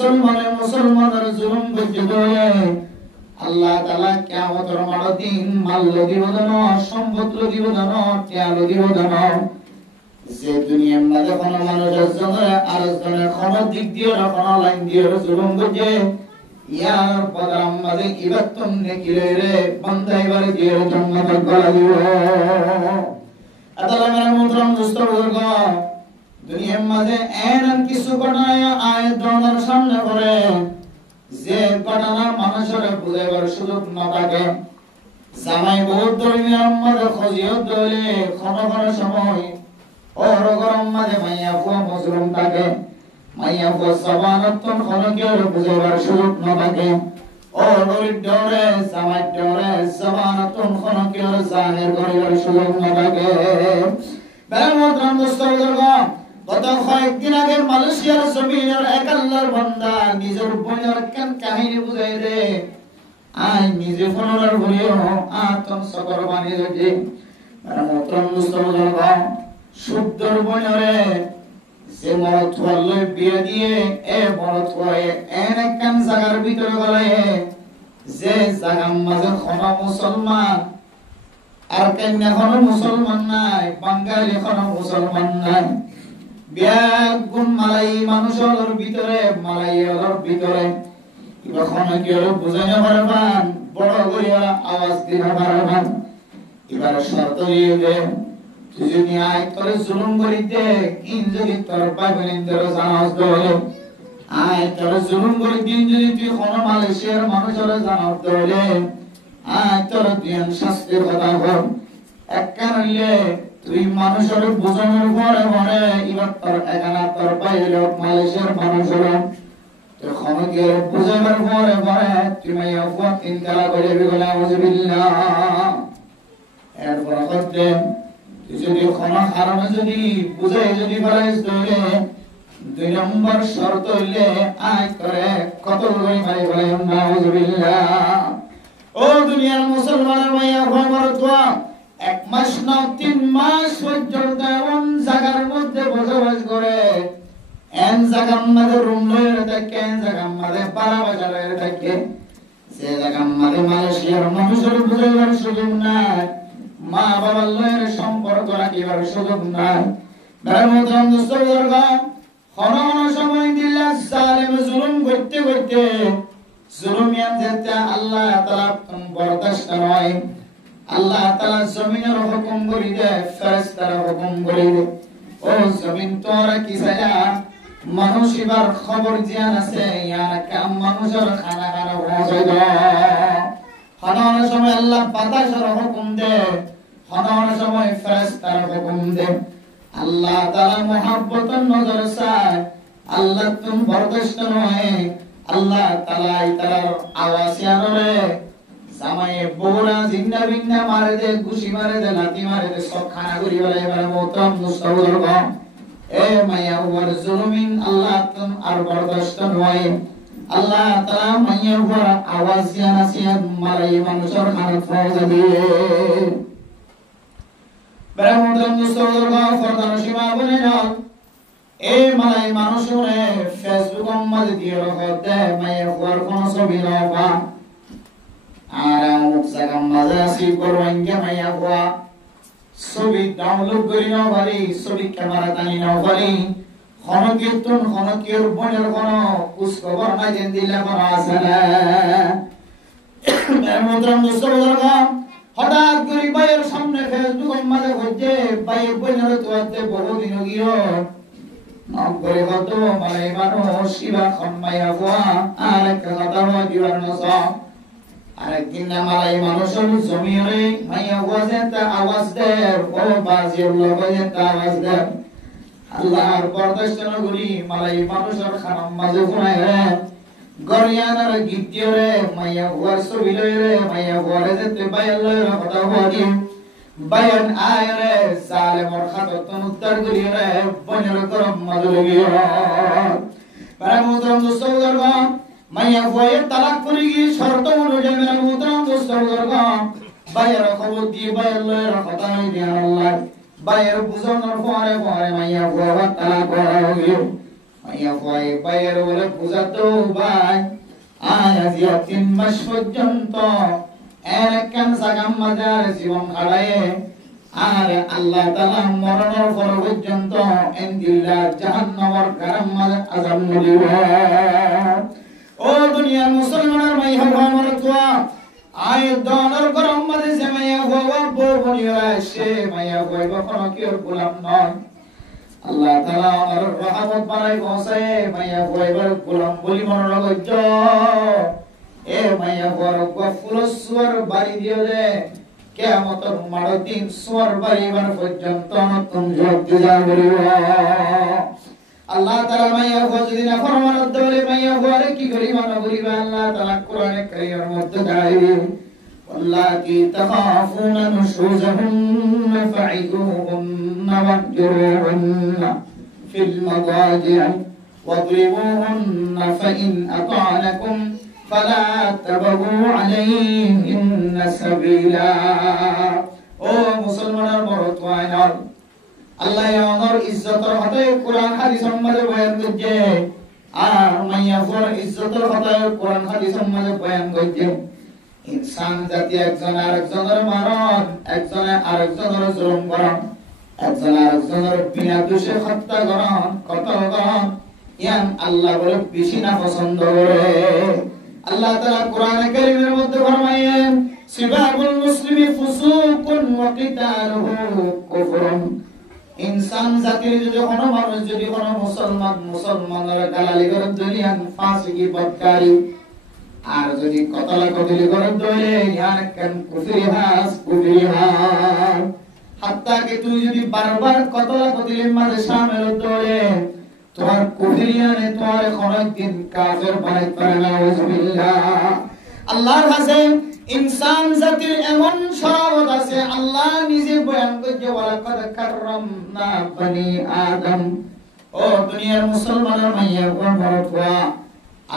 মুসলমানের জুলুম করতে দলে আল্লাহ তাআলা কিয়ামতের দিন মাল্য দিব দান, সম্পদ দিব দান, ত্যাগ দিব দান। যে দুনিয়ার মাঝে কোনো মানুষের জন্য আর জনের কোনো দিক দিয়ে কোনো লাইন দিয়ে জুলুম করছে, ইয়ার বদলাম মাঝে ইবাদতুন নেকিলে রে বান্দা এবারে দিয়ে জান্নাত গলা দিব। আল্লাহ মেরা মুহতারাম দোস্ত বুজুর্গ, দুনিয়ার মাঝে এমন কিছু ঘটনা আয়াত দরজার সামনে পড়ে যে ঘটনা মানুষের বুঝাইবার সুযোগ না থাকে। জামাই বহুত ধর্মীয় মাঝে খজিয়ত দলে কোনো সময় ওর গরম মাঝে মাইয়া ফুয়া মজলুম থাকে, মাইয়া ফুয়া সবানত্তন খনকের বুঝাইবার সুযোগ না থাকে। ও দরিদ্রে জামাই ডরে সবানত্তন খনকের জাহের করিবার সুযোগ না থাকে। বেরামতরাম দোস্তবর্গ, গত কয়েকদিন আগে মালয়েশিয়ার জমিনের এক আল্লাহর বান্দা নিজের বোনের কেন কাহিনী বুঝাই দে, আই নিজে ফোনের বলিও আতন সকর বানিয়ে দিয়েছে। বেরামতরাম দোস্তবর্গ, শুদ্ধর বোনরে যে মরত হলে বিয়ে দিয়ে এ মরত হয়ে এন একখান জায়গার ভিতরে গলে যে জায়গার মাঝে কোনো মুসলমান আর কেন কোনো মুসলমান নাই, বাঙালি কোনো মুসলমান নাই। ব্যাগুন মালাই মানুষের ভিতরে মালাইয়ের ভিতরে কখন কেউ বুঝাইতে পারবেন, বড় করিয়া আওয়াজ দিতে পারবেন। এবার শর্ত দিয়ে দে, তুই যদি আয় করে জুলুম করিতে ইন যদি তোর পাইবেলিন্দর জানাস দলে আয় তোর জুলুম করিতে ইন যদি তুই কোনো মালয়েশিয়ার মানুষের জানাস দলে আয় তোর দিন শাস্তির কথা হল। এক কারণে তুই মানুষের বোঝানোর পরে পরে এবার তোর এখানে তোর পাইল মালয়েশিয়ার মানুষের তুই ক্ষণকে বুঝাবার পরে পরে তুই মাইয়া ফুয়া তিন তালা করে বিগলা বুঝবিল্লাহ। এরপর করতে যদি কোনো কারণে যদি বুঝাই যদি পারিস ধরে 2 নম্বর শর্ত হইলে আয় করে কত করে মারি বলে নাউজুবিল্লাহ। ও দুনিয়ার মুসলমানের মাইয়া খবর তো 1 মাস না 3 মাস পর্যন্ত এমন জায়গার মধ্যে বসবাস করে, এন জায়গার মধ্যে রুম লয়ে থাকে, এন জায়গার মধ্যে পাড়া বাজারে থাকে, সে জায়গার মধ্যে মালয়েশিয়ার মানুষের বুঝাইবার সুযোগ নাই, মা বাবার লয়ের সম্পর্ক রাখিবার সুযোগ নাই। বেরামতরাম দোস্তবর্গ, কোনো সময় দিল্লা জালেম জুলুম করতে করতে জুলুমিয়ান যেতে আল্লাহ তাআলা বরদাশত নয়। আল্লাহ তাআলা জমিনের হুকুম করে দে, ফেরেশতারা হুকুম করে দে, ও জমিন তোরা কি ছায়া মানুষ এবার খবর জিয়ান আছে, ইয়ার কাম মানুষের খানা খানা পৌঁছাই দাও। কোনো সময় আল্লাহ বাতাসের হুকুম দে, কোনো সময় ফেরেশতার হুকুম দে। আল্লাহ তাআলা মহব্বতের নজর চায়, আল্লাহ তুমি বরদাশত নয়। আল্লাহ তাআলা তার আওয়াজ আনরে জামায়ে বউরা জিন্দা বিন্দা মারে দে, ঘুষি মারে দে, লাথি মারে দে, সব খানা করি বলে এবারে মোহতরম মুস্তাবুজুর্গ, এ মাইয়া ওয়ার জুলুমিন আল্লাহ তুমি আর বরদাশত নয়। আল্লাহ তাআলা মাইয়া ওয়ার আওয়াজ জানাসিয়া মালাই মানুষের খানা ফৌজা দিয়ে। বেরামতরাম মুস্তাবুজুর্গ, ফরদান সীমা বলে না এই মালাই মানুষরে ফেসবুকের মাঝে দিয়ে রাখতে মাইয়া ওয়ার কোন ছবি না পা আর অমুক জায়গার মাঝে আসি করবাইঙ্গে মাইয়া ওয়া ছবি ডাউনলোড করি নাও পারি, ছবি ক্যামেরা টানি নাও পারি, ক্ষণকীর্তন ক্ষণকীর বোনের কোন খোঁজখবর নাই, যেন দিলে কোন আছে না। বেরামতরাম মুস্তাবুজুর্গ, হঠাৎ করে ভাইয়ের সামনে ফেসবুকের মাঝে হচ্ছে ভাইয়ের বোনের তোয়াতে বহুদিন গিয়ে নাম করে কত মালাই মানুষ ইবা খন মাইয়া ওয়া আর একটা কথা হয় দিবার নসা আরেকদিন না মালাই মানুষের জমিরে মাইয়া ওয়া যেটা আওয়াজ দেয়, ও বাজির লোক যেটা আওয়াজ দেয়, আল্লাহর বরদাশত করি মালাই মানুষের খানাম মাঝে ঘুমায় রে গরিয়ানার গিদ্দিরে মাইয়া ওয়ার ছবি লই রে, মাইয়া ওয়ারে যেতে বাইর লই রে কথা বলি বায়ান আয় রে জালেমর খাতত উদ্ধার করি রে বনের গরম মাঝে লাগিও। বেরামতরাম দোস্তবর্গ, মাইয়া ওয়ার তালাক করে গিয়ে শর্ত অনুযায়ী বেরামতরাম দোস্তবর্গ বাইয়ের খবর দিয়ে বাইর লই রে কথা নাই দিয়া আল্লাহ বাইয়ের বুঝানোর পরে পরে মাইয়া ওয়ার তালাক করা হইল। মাইয়া কয় বাইয়ের বলে বুঝাতো ভাই আজ 3 মাস পর্যন্ত একখান জাগাম মাজার জীবন হারায়ে আর আল্লাহ তাআলা মরণের পর পর্যন্ত ইনদিল্লা জাহান্নামের গরম মাঝে আযাব নলিব। ও দুনিয়ার মুসলমানের মাইয়া ভামরতোয়া আয় দনের গরম মাঝে যে মাইয়া হওয়া বউ বনিয়া সে মাইয়া হইব কোন কির গোলাম নয়। আল্লাহ তাআলা আর রহমত বানাই পৌঁছায় মাইয়া হইবার গোলাম বলি মনের গজ্জ এ মাইয়া বড় ফুলসুয়ার বাড়ি দিও রে কিয়ামতের মাড় দিন সুয়ার বাড়িবার পর্যন্ত নতুন যোগ দিলা বলিব। আল্লাহ তাআলা মাইয়া যদি না ফরমানত দেলে মাইয়া বলে কি করিব না বলিব। আল্লাহ তাআলা কোরআনে কারীমের মধ্যে গাইবে ওয়াল্লাতি তাখাফুনা নুশুজাহুন্না ফাইদুহুন্না ওয়াহজুরুহুন্না ফিল মাদাজি'i ওয়াদরিবুহুন্না ফাইন আতা'নাকুম فلا تبغوا عليهن سبيلا। ও মুসলমানের মরদ ওয়াইনার আল্লাহ আমার ইজ্জতের হাতে কোরআন হাদিস সম্বন্ধে বয়ান করছে আর মাইয়াফর ইজ্জতের হাতে কোরআন হাদিস সম্বন্ধে বয়ান করছে। ইনসান জাতি একজন আরেকজনের মারণ, একজনে আরেকজনের জুলুম করণ, একজন আরেকজনের বিনা দোষে হত্যা করণ, কতল করণ, ইয়ান আল্লাহ বলে বেশি না পছন্দ করে। আল্লাহ তাআলা কোরআনে কারীমের মধ্যে ফরমায়েন সিবাবুল মুসলিমি ফুসুকুন ওয়া কিতালুহু কুফরুন। ইনসান জাতির যদি কোনো মানুষ যদি কোনো মুসলমানের গালালি করে দুনিয়ান ফাসিকি বদকারী আর যদি কতলা কতলি করে দলে ইয়ান কান কুফরি হাস হাত্তা কে তুই যদি বারবার কতলা কতলির মাঝে শামিল দলে তোমার কুফরিয়ানে তোমার কোনদিন কাফের বানাইতে পারে না। নাউযুবিল্লাহ। আল্লাহর কাছে ইনসান জাতির এমন শরাফত আছে আল্লাহ নিজে বয়ান করছে ওয়ালাকাদ কাররামনা বনি আদম। ও দুনিয়ার মুসলমানের মাইয়া বড়রা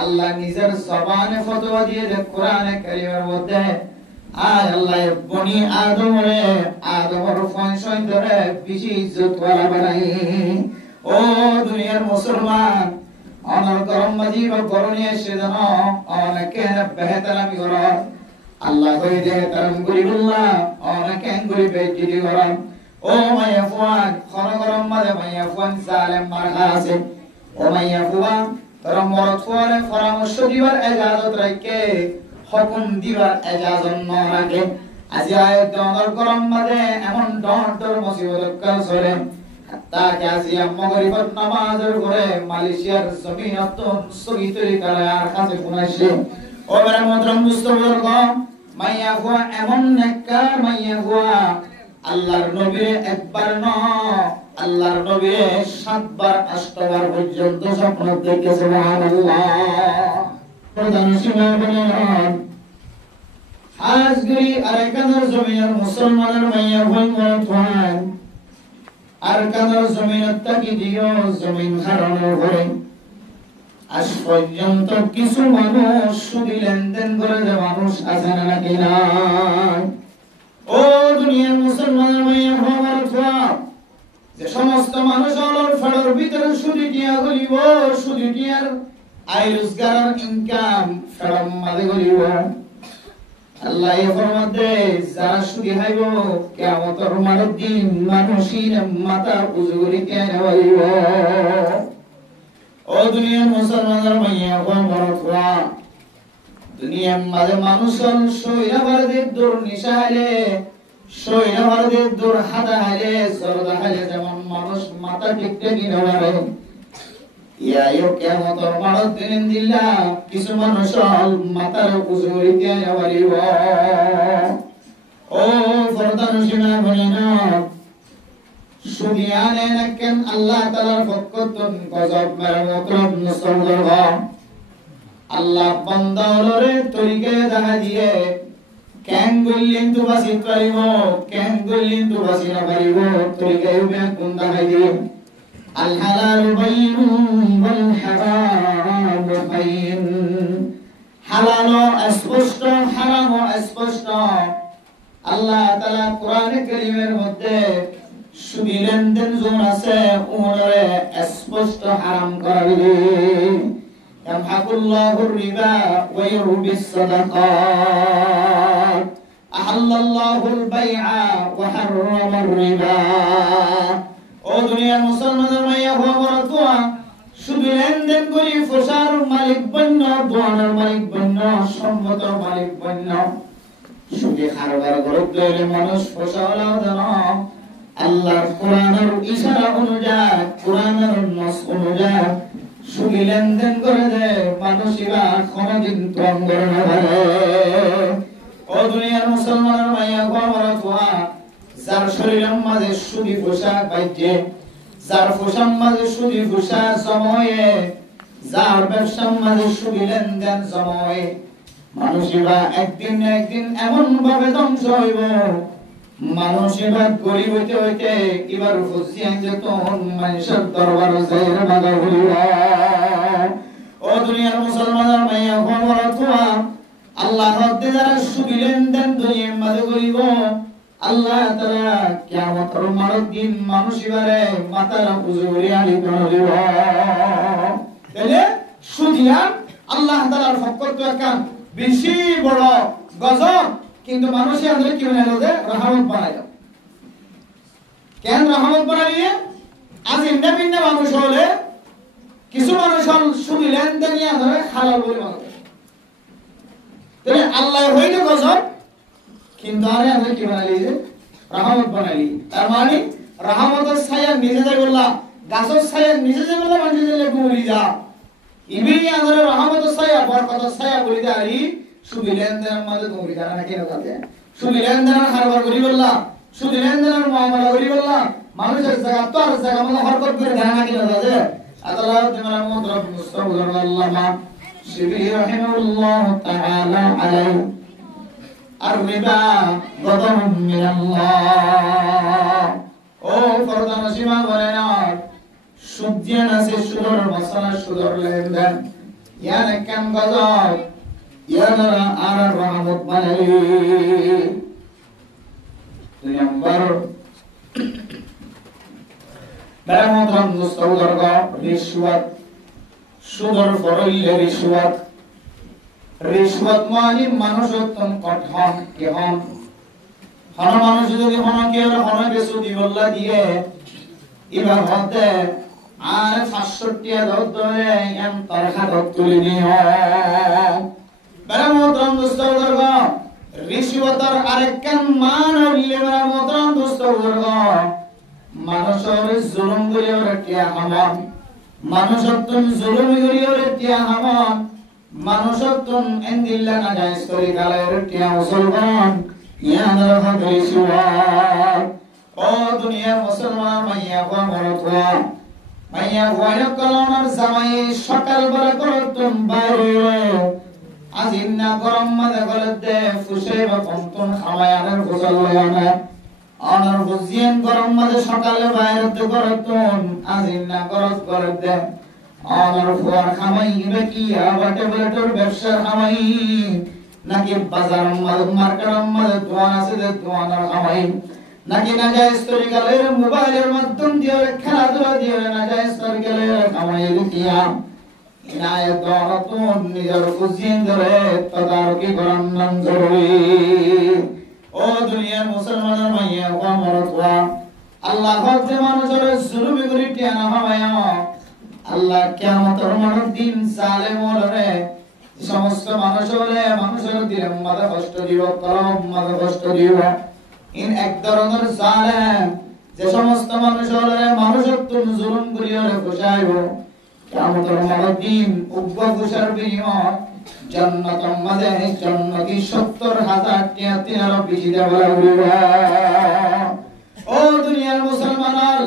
আল্লাহ নিজের জবানে ফতোয়া দিয়ে দেন কোরআনে কারীমের মধ্যে আর আল্লাহ বনি আদমের ফয়সাল ধরে বেশি ইজ্জত ওয়ালা বানাই। ও দুনিয়ার মুসলমান অনর গরম মাঝি বা গরনিয়া সেজন অনেকে বেহতারামি কর আল্লাহ কই দে তারাম গরিবুল্লাহ অনেকে গরিব বেজিরি কর। ও মাইয়া ফুয়ান খন গরম মাঝে মাইয়া ফুয়ান জালেম মারা আছে। ও মাইয়া ফুয়ান তোর মরদ ফুয়ারে পরামর্শ দিবার ইজাজত রাখে হুকুম দিবার ইজাজত না রাখে। আজি আয়াত অনর গরম মাঝে এমন ডর মুসিবত কাল চলে তাকে আজিয়া মগরিবত নামাজের পরে মালয়েশিয়ার জমিনত সহি তরিকায় আর কাছে শুনাইছে। ও মেরা মুহতারাম মুস্তাফির মাইয়া হুয়া এমন নেককার মাইয়া হুয়া আল্লাহর নবী একবার না আল্লাহর নবী 7 বার 8 বার পর্যন্ত স্বপ্ন দেখে সুবহানাল্লাহ। প্রধান সুবহানাল্লাহ আজগরি আরেকানের জমিনের মুসলমানের মাইয়া হুয়া আর কাদের জমিনের তাকি দিও জমিন হারানোর ভরে আজ পর্যন্ত কিছু মানুষ সুদি লেনদেন করে যে মানুষ আছে না নাকি না। ও দুনিয়ার মুসলমানের মাইয়া ভাবারতোয়া যে সমস্ত মানুষ অলর ফেড়র ভিতরে সুদি দিয়া গলিব সুদি দিয়ার আয় রোজগার ইনকাম ফেড়র মাঝে গলিব। আল্লাহ ফরমাতে যারা সুদি খাইব কিয়ামতের মাঠের দিন মানুষের মাথা উঁচু করে কেনে বলিব। ও দুনিয়ার মুসলমানের মাইয়া ভাবারতোয়া দুনিয়ার মাঝে মানুষের শৈরাবাদের দূর নিশা হাইলে শৈরাবাদের দূর হাদা হাইলে সরদা হাইলে যেমন মানুষ মাথা টিকতে কিনে পারে ইয়ায়ো কিয়ামতের মাঠের দিন দিলা কিছু মানুষ মাথার উঁচু করে কেনে বলিব। ও ফরদান শুনা বলিনা সুদিয়ানে নাকেন আল্লাহ তাআলার পক্ষতন গজব মেরামতর মুসলমান আল্লাহ বান্দারে তরিকে দেখা দিয়ে কেন গলিন তো বাসি পারিব কেন গলিন তো বাসি না পারিব তরিকে উবে কোন দেখা দিয়ে আল হালাল বাইন ওয়াল হারাম বাইন। হালাল স্পষ্ট হারাম স্পষ্ট। আল্লাহ তাআলা কোরআনে কারীমের মধ্যে সুদি লেনদেন জোন আছে উমরে স্পষ্ট হারাম করা হইলে ইয়ামহাকুল্লাহুর রিবা ওয়া ইউরবিস সাদাকাত আহাল্লাল্লাহুল বাইআ ওয়া হাররামার রিবা। ও দুনিয়ার মুসলমানদের মাইয়া হওয়া তোয়া শুধু লেনদেন করি ফসার মালিক বন্য, দোয়ানের মালিক বন্য, সম্পদের মালিক বন্য। শুধু কারবার করতে মানুষ ফসাওয়ালাও জানো আল্লাহর কোরআনের ইশারা অনুযায়ী, কোরআনের নস অনুযায়ী শুধু লেনদেন করে দে মানুষরা কোনদিন কম করে না পারে। ও দুনিয়ার মুসলমানের মাইয়া হওয়া তোয়া যার শরীরের মাঝে শুধু পোশাক পাইছে, যার পোশাক মাঝে শুধু পোশাক জময়ে, যার ব্যবসার মাঝে শুধু লেনদেন জময়ে, মানুষেরা একদিন না একদিন এমন ভাবে ধ্বংস হইব, মানুষেরা গরিব হইতে হইতে এবার ফুসিয়া যেতন মানুষের দরবার যাইর বাগা হইব। ও দুনিয়ার মুসলমানের মাইয়া হওয়া তোয়া আল্লাহ হতে যারা শুধু লেনদেন দুনিয়ার মাঝে করিব, আল্লাহ তাআলা কিয়ামতের দিন মানুষিবারে মাথার উজুরি আলি করব। তাহলে সুদিয়া আল্লাহ তাআলার পক্ষ থেকে একটা বেশি বড় গজব, কিন্তু মানুষই আমাদের কি বানাইলো যে রহমত বানাইলো। কেন রহমত বানাইয়ে? আজ ইন্না বিন্না মানুষ হলে কিছু মানুষ সুদি লেনদেন নিয়ে ধরে হালাল বলে মনে করে। তাহলে আল্লাহ হইলো গজব, কিন্তু আরে আমরা কি বানাইলি যে রহমত বানাইলি। তার মানে রহমতের ছায়া নিজে যাই বললা, গাছের ছায়া নিজে যাই বললা, মানুষ যাই বলি যা ইবি আমাদের রহমতের ছায়া বরকতের ছায়া বলি দাঁড়ি শুধু লেনদেনের মধ্যে তুমি জানা না কেন কাজে শুধু লেনদেনের কারবার করি বললা, শুধু লেনদেনের মুআমালা করি বললা, মানুষের জায়গা তো আর জায়গা মতো হরকত করে জানা না কেন কাজে। আল্লাহ তাআলা মুদরব মুস্তাগফির আল্লামা শিবলি রাহিমাহুল্লাহ তাআলা আলাইহি আর-রিবা গদরুম মিনাল্লাহ। ও ফরদান সীমা বলে না সুজিয়ান আছে সুদর মশলা সুদর লেনদেন ইয়ানে কেন গজব ইয়ানা আর রহমত বানালি। দুই নম্বর বেরামতরাম মুস্তাউদর্গ রিশওয়াত, সুদর ফরইলে রিশওয়াত। রিশওয়াত মানে মানুষ অত্যন কঠোর কি হন হন মানুষ যদি হন কি হল হনকে সুদি বল্লা দিয়ে এবার হতে আর ৬৫ ধরে এম তরখা তুলি নিও। বেরামতরাম মুস্তাউদর্গ রিশওয়াতের আরেকখান মান হইলে বেরামতরাম মুস্তাউদর্গ মানুষের জুলুম করিয়া টিয়া হামান, মানুষত্বন জুলুম করিয়া টিয়া হামান, মানুষত্বন এন্দিল্লা না যায় স্তরি কালের টিয়া মুসলমান ইয়ানার হাতে সুয়ার। ও দুনিয়া মুসলমান মাইয়া গো মরতোয়া মাইয়া ওয়াইল কলমার জামাই সকাল বেলা করতুন বাইরে আজিনা গরম মাঝে গলতে ফুসে বা কমতুন খামায়ানের গোসল লাগানা অনর বুজিয়ান গরম মাঝে সকালে বাইরে করতুন আজিনা গরজ করতে অনর ফুয়ার খামাই কি আবাটে বেলেটর ব্যবসার খামাই নাকি বাজার মার্কেটের মাঝে দোয়ান আছে যে দোয়ানের খামাই নাকি না যায় স্তরিকালের মোবাইলের মাধ্যম দিয়ে খেলাধুলা দিয়ে না যায় স্তরিকালের খামাই দিয়া ইনায়ে দরতুন নিজের বুজিয়ান ধরে তদারকি করার নাম জরুরি। ও দুনিয়ার মুসলমানের মাইয়া ও মরতোয়া আল্লাহ হতে মানুষের জুলুমি করি টিয়ানা হবায়া আল্লাহ কিয়ামতের দিন জালেম ওরে সমস্ত মানুষ হলে মানুষের দিলে মাথা কষ্ট দিব, কলম মাথা কষ্ট দিব। ইন এক ধরনের জালেম যে সমস্ত মানুষ হলে মানুষের তুম জুলুম করিয়া বসাইব কিয়ামতের দিন উগ্র ঘোষার বিনিময় জান্নাতের মাঝে জান্নাতি ৭০,০০০ টিয়া তিনারও বেশি দেওয়া লাগবে। ও দুনিয়ার মুসলমান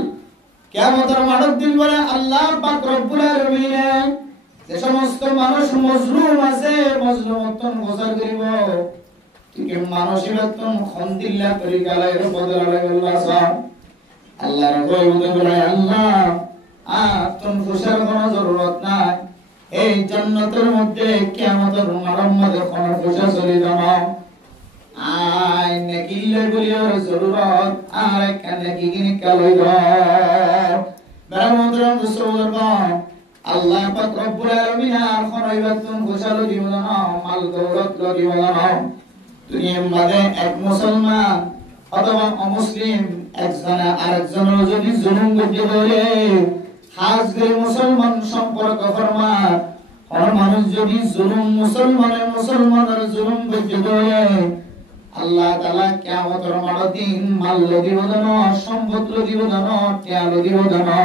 কিয়ামতের দিন বলে আল্লাহ পাক রব্বুল আলামিন যে সমস্ত মানুষ মজলুম আছে মজলুমতন গোসল করিব ঠিক মানুষিরতন খন্দিল্লা তরিকালের বদলালে আল্লাহ সাহেব আল্লাহর কইতে বলে আল্লাহ তুম খুশার কোনো জরুরত নাই, এই জান্নাতের মধ্যে কিয়ামতের মধ্যে কোনো খুশা চলি দাও আই নেকিলে গুলিয়র জরুরত আর কানে কি গিনি কালই গ বেরামন্ত্রম দুসরগ আল্লাহ পাক রব্বুল আলামিন আর খরাইবাতুন গোসালো জীবন মাল দৌলত জীবন দুনিয়ার মাঝে এক মুসলমান অথবা অমুসলিম একজনে আরেকজনের যদি জুলুম করতে বলে খাস করে মুসলমান সম্পর্ক ফরমা আর মানুষ যদি জুলুম মুসলমানের জুলুম করতে বলে আল্লাহ তাআলা কিয়ামতের দিন মাল দিব না সম্পদ দিব না ত্যাগ দিব না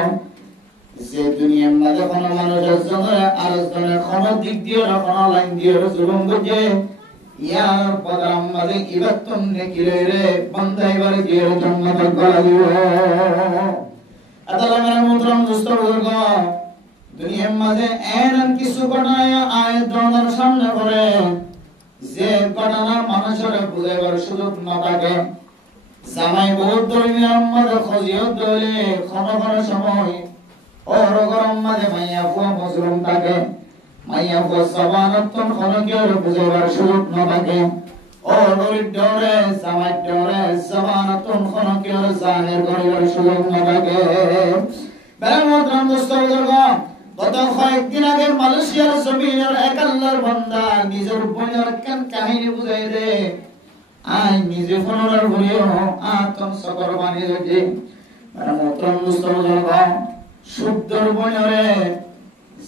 যে দুনিয়ার মাঝে কোন মানুষের জন্য আরেকজনের কোন দিক দিয়ে কোন লাইন দিয়ে জুলুম করছে ইয়ার বদলাম মাঝে ইবাদতুন নেকিরে রে বান্দা এবারে দিয়ে জান্নাত গলা দিব আল্লাহ মেরা মুহতারাম দোস্ত বুজুর্গ দুনিয়ার মাঝে এমন কিছু ঘটনা আয়াত দরজার সামনে করে যে ঘটনা মানুষের বুঝাইবার সুযোগ না থাকে জামাই বহুত দরিদ্রের মাঝে খজিয়ত দলে কোন সময় ওর গরম মাঝে মাইয়া ফুয়া মজলুম থাকে মাইয়া ফুয়া সবানতন খনকের বুঝাইবার সুযোগ না থাকে ও দরিদ্রে জামাই ডরে সবানতন খনকের জাহের করিবার সুযোগ না থাকে বেরামতরাম দোস্ত বুজুর্গ গত কয়েকদিন আগে মালয়েশিয়ার জমিনের এক আল্লাহর বান্দা নিজের বোনের কান কাহিনী বুঝাই দে আই নিজে ফোনের ভরিও আতম সকর বানিয়ে দে বেরামতরাম দোস্ত বুজুর্গ শুদ্ধর বোনরে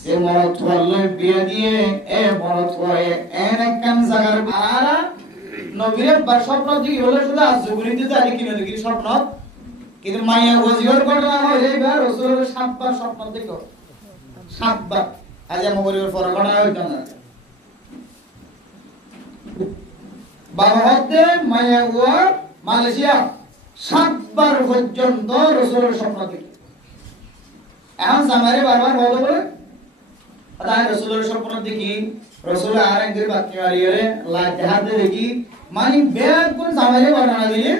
যে মরত হলে বিয়ে দিয়ে এ মরত হয়ে এক কান জাগার আর নবীর বা স্বপ্ন দিই হলো শুধু আজগুরিতে জানি কিনে দেখি স্বপ্ন কিন্তু মাইয়া গজিওর ঘটনা হয় এইবার রাসূলের 7 বার স্বপ্ন দেখো 7 বার আজ আমগরির পর ঘটনা হইতো না বাবাতে মাইয়া গো মালয়েশিয়া 7 বার পর্যন্ত রাসূলের স্বপ্ন দেখি এখন জামাইরে বারবার বলো বলে আদায় রাসূলের স্বপ্ন দেখি রাসূল আর একদিন বাকি মারিয়ে লা জাহাদে দেখি মানে বের কোন জামাইরে বানানা দিলে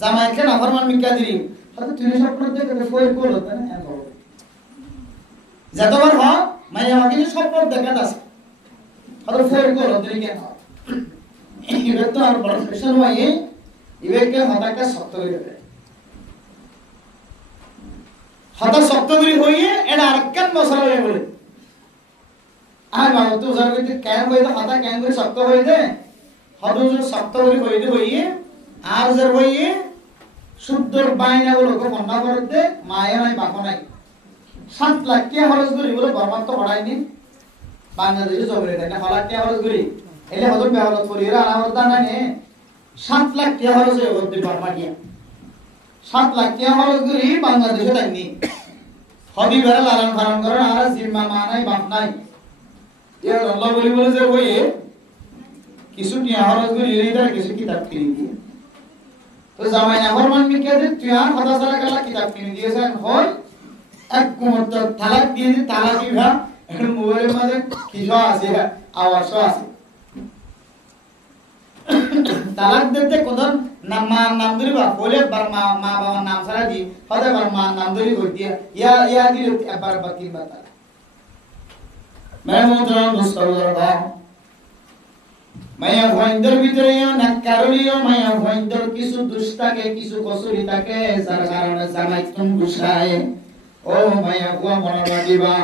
জামাইকে নাফরমান মিকা দিলি হয়তো তুই স্বপ্ন দেখে তো কই করলো না এখন যতবার হ মাইয়া আমাকে স্বপ্ন দেখা দাস হয়তো ফের করলো দিলি কেন এটা তো আর বড় স্পেশাল হয় ইবেকে হতাকা শক্ত হয়ে যাবে হতা শক্ত করে হইয়ে এটা আরেকখান মশলা হয়ে বলে আর বাবা তো যার কইতে কেন হইতে হতা কেন করে শক্ত হয়ে দে হদু যে শক্ত করে হইতে হইয়ে আর যার হইয়ে শুদ্ধর বাইনা গুলো কো বন্ধ করতে মায়া নাই বাপ নাই 7 লাখ টাকা খরচ করি বলে বরমাত তো পড়াইনি বাংলাদেশে জবরে দেয় না 7 লাখ টাকা খরচ করি এলে হদু বেহালত করিরা আমার দানা নে 7 লাখ টাকা খরচ হয়ে গদি বরমা দিয়া 7 লাখ টাকা খরচ করি বাংলাদেশে দেয়নি হবি বেড়া লালন পালন করে আর জিম্মা মা নাই বাপ নাই এ আল্লাহ বলি বলে যে ওই কিছু টিয়া খরচ করি এর কিছু কিতাব কিনে দিয়ে তো জামাই নাফরমান মিকে দে তুই আর কথা সারা গলা কিতাব কিনে দিয়েছেন হল এক কুমত তালাক দিয়ে দি তালাক দিবা এর মোবাইলের মধ্যে কিছু আছে আওয়াজ আছে তালাক দিতে কোন নাম ধরিবা বলে বার মা বাবার নাম ছাড়া দি হতে বার মা নাম ধরি কই দিয়া ইয়া দিলে একবার বাকি বাতা मैं मोहतरम दोस्तों মায়া ভয়ঙ্কর ভিতরে না কারণীয় মায়া ভয়ঙ্কর কিছু দুষ্টাকে কিছু কসুরি থাকে যার কারণে জামাই তুম গুছায় ও মায়া গো মনে রাখিবা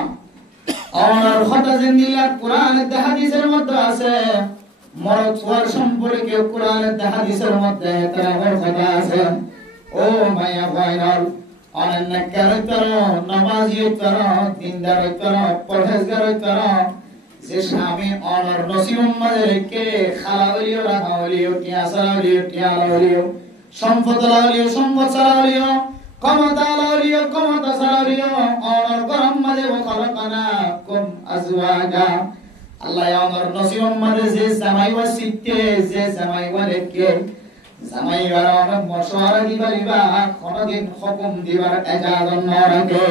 আর কথা জিন্দিলা কোরআনের হাদিসের মধ্যে আছে মরদ হওয়ার সম্পর্কে কোরআনের হাদিসের মধ্যে তার কথা আছে ও মায়া ভয়ঙ্কর অনন্য ক্যারেক্টার নামাজি কর দিনদার কর পরহেজগার কর যে স্বামী অনর নসিবম মাদেরকে খালালিও রাখালিও টিয়াসালিও টিয়ালালিও সম্পদ লালিও সম্পদ সালালিও ক্ষমতা লালিও ক্ষমতা সালালিও অনর গরম মাদে খলকানা কুম আজওয়াজা আল্লাহ অনর নসিবম মাদে যে জামাই ওয়াসিতে যে জামাই ওয়ালেকে জামাই বারণ মশওয়ারা দিবালিবা কোনদিন হুকুম দিবার এজাজত না রাখে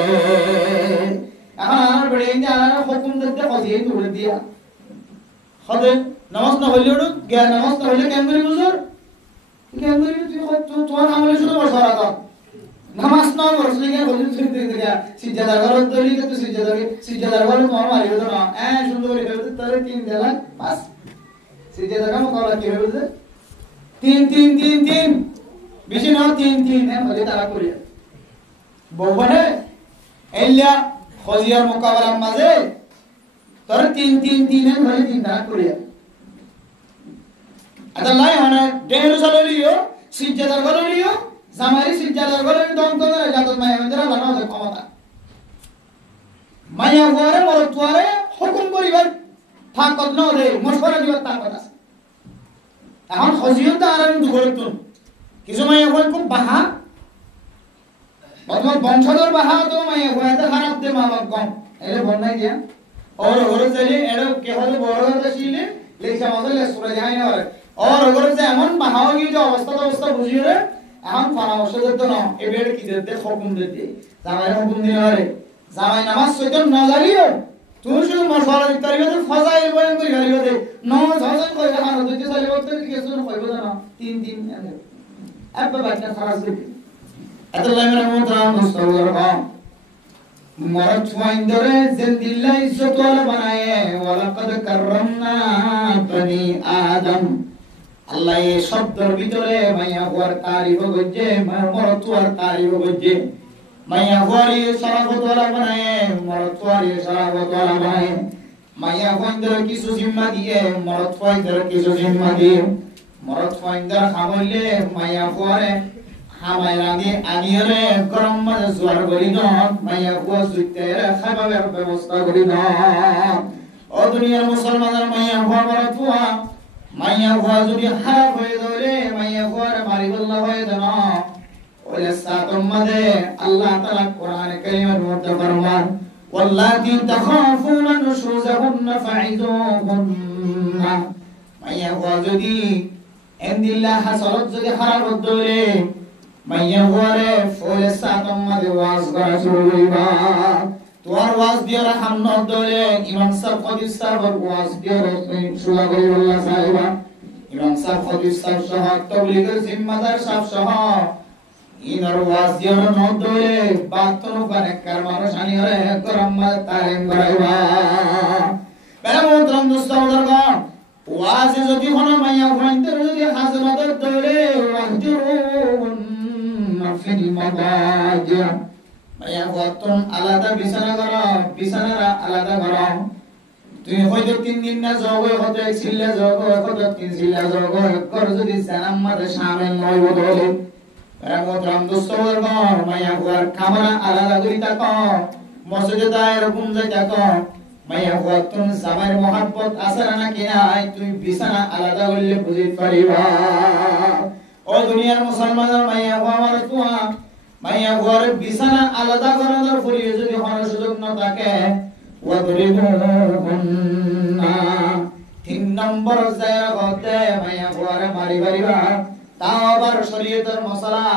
আমার বড় ইন্দা হুকুম দিতে কজিয়ে তুলে দিয়া হদে নামাজ না হইলো জ্ঞান নামাজ না হইলে কেন করি বুঝুর কেন করি তুই তোমার আমলে শুধু মশওয়ারা দাও নামাজ না বসলে কেন বলি তুই দিয়া সিজদার করো তৈরি তো সিজদার করো তোমার মারিও তো না সুন্দর করে তোরে 3 দিলা বাস সিজদার কাম করা কি হবে তিন বেশি না তিন হলে তারা করে বউবানে এলিয়া খজিয়ার মোকাবেলার মাঝে তোর তিন হলে তিন তারা করে আদাল্লাহ মানে দেহের চলে লিও সিজ্জাদার করে লিও জামাইরি সিজ্জাদার করে দম করে জাতত মায়া মন্দিরা লানো দে ক্ষমতা মায়া ঘরে মরতুয়ারে হুকুম করিবার তাকত ন দে মশওয়ারা দিবার তাকত আছে এখন খজিয়ত আর আমি দুগরতুন কিছু মায়া ঘর খুব বাহা বর্তমান বংশধর বাহা তো মায়া ঘরে খারাপ দে মা বাপ কম এলে বন্যাই দিয়া और चले एडो के হলো বড় কথা ছিলে লেখা মজলে সুরা যায় না और ওর যে এমন বাহাওগি যে অবস্থা বুঝিয়ে রে এখন পরামর্শ দিত না এবের কি দিতে হুকুম দিতে জামাই হুকুম দিলে আরে জামাই নামাজ সইতন না জানিও তুমি শুধু মশলা দিতে পারবে তো ফজাইল বয়ান করি গালিবে দে ন ঝাঝান কই হানো দিতে চলে করতে কিছু কইবো না তিন আব্বা বাচ্চা খারাপ দিতে এত লাইমের মধ্যে মুস্তাফার কম मरद वाइंदरे जिंदिल्ला इज्जत वाला बनाए वलकद करमना बनी आदम अल्लाह ये शब्दर ভিতরে মাইয়া হওয়ার তারিফ গজ্জে মরদ ওয়ার তারিফ গজ্জে মাইয়া হওয়ার শরাফত वाला बनाए मरद ওয়ার শরাফত वाला बनाए মাইয়া ওয়াইন্দরে কিছু জিম্মা দিয়ে মরদ ওয়াইন্দরে কিছু জিম্মা দিয়ে মরদ ওয়াইন্দর খাবলে মাইয়া হওয়ারে হামাইরানি আনিয়রে গরম মাঝে জোয়ার করি ন মাইয়া হুয়া সুইতেরে খাবারের ব্যবস্থা করি ন ও দুনিয়ার মুসলমানের মাইয়া হুয়া বড় মাইয়া হুয়া যদি খারাপ হয়ে যাবে মাইয়া হুয়ার মারিবল্লাহ হয়ে যান ওলে সাতম মাঝে আল্লাহ তাআলা কোরআনে কারীমের মধ্যে ফরমান ওয়াল্লাতি তাখাফুনা নুশুজাহুন্না ফাইযুহুন্না মাইয়া হুয়া যদি ইনদিল্লাহ হাসালত যদি খারাপ হয়ে মাইয়া হুয়ারে ফলে সাতম মাঝে ওয়াজ করা শুরু হইবা তোমার ওয়াজ দিয়ার হামন দলে ইমাম সাহেব হাদিস সাহেব ওয়াজ দিয়ার শুরু করি আল্লাহ সাহেবা ইমাম সাহেব হাদিস সাহেব সহ তাবলীগের জিম্মাদার সাহেব সহ ইনার ওয়াজ দিয়ার নদলে বাতন করে কার মানুষ আনিরে গরম মাঝে তালিম করাইবা বেলা মোহতরম দোস্তগণ ওয়াজ যদি কোন মাইয়া হুয়াইতে যদি হাজরাতের দলে ওয়াজুরুন ফিল মাদাজিয়া মাইয়া হুয়াতুন আলাদা বিছানা করো বিছানারা আলাদা করো তুই হয়তো 3 দিন না জগে হতে ছিলা জগে কত 3 ছিলা জগে কর যদি জানাম মাঝে শামিল নয় বদলে রামতরাম দোস্তগণ মাইয়া হুয়ার কামরা আলাদা করি তাকো মসজিদে দায়ের হুকুম যাই তাকো মাইয়া হুয়াতুন জামাইর মোহাব্বত আছে নাকি নাই তুই বিছানা আলাদা করলে বুঝিতে পারিবা ও দুনিয়ার মুসলমানের মাইয়া হুয়া আমার তুয়া মাইয়া হুয়ার বিছানা আলাদা করার পরে যদি কোনো সুযোগ না থাকে ওয়া দরিবুহুন্না 3 নম্বর জায়গা হতে মাইয়া হুয়ার মারি পারিবা তাও আবার শরীয়তের মশলা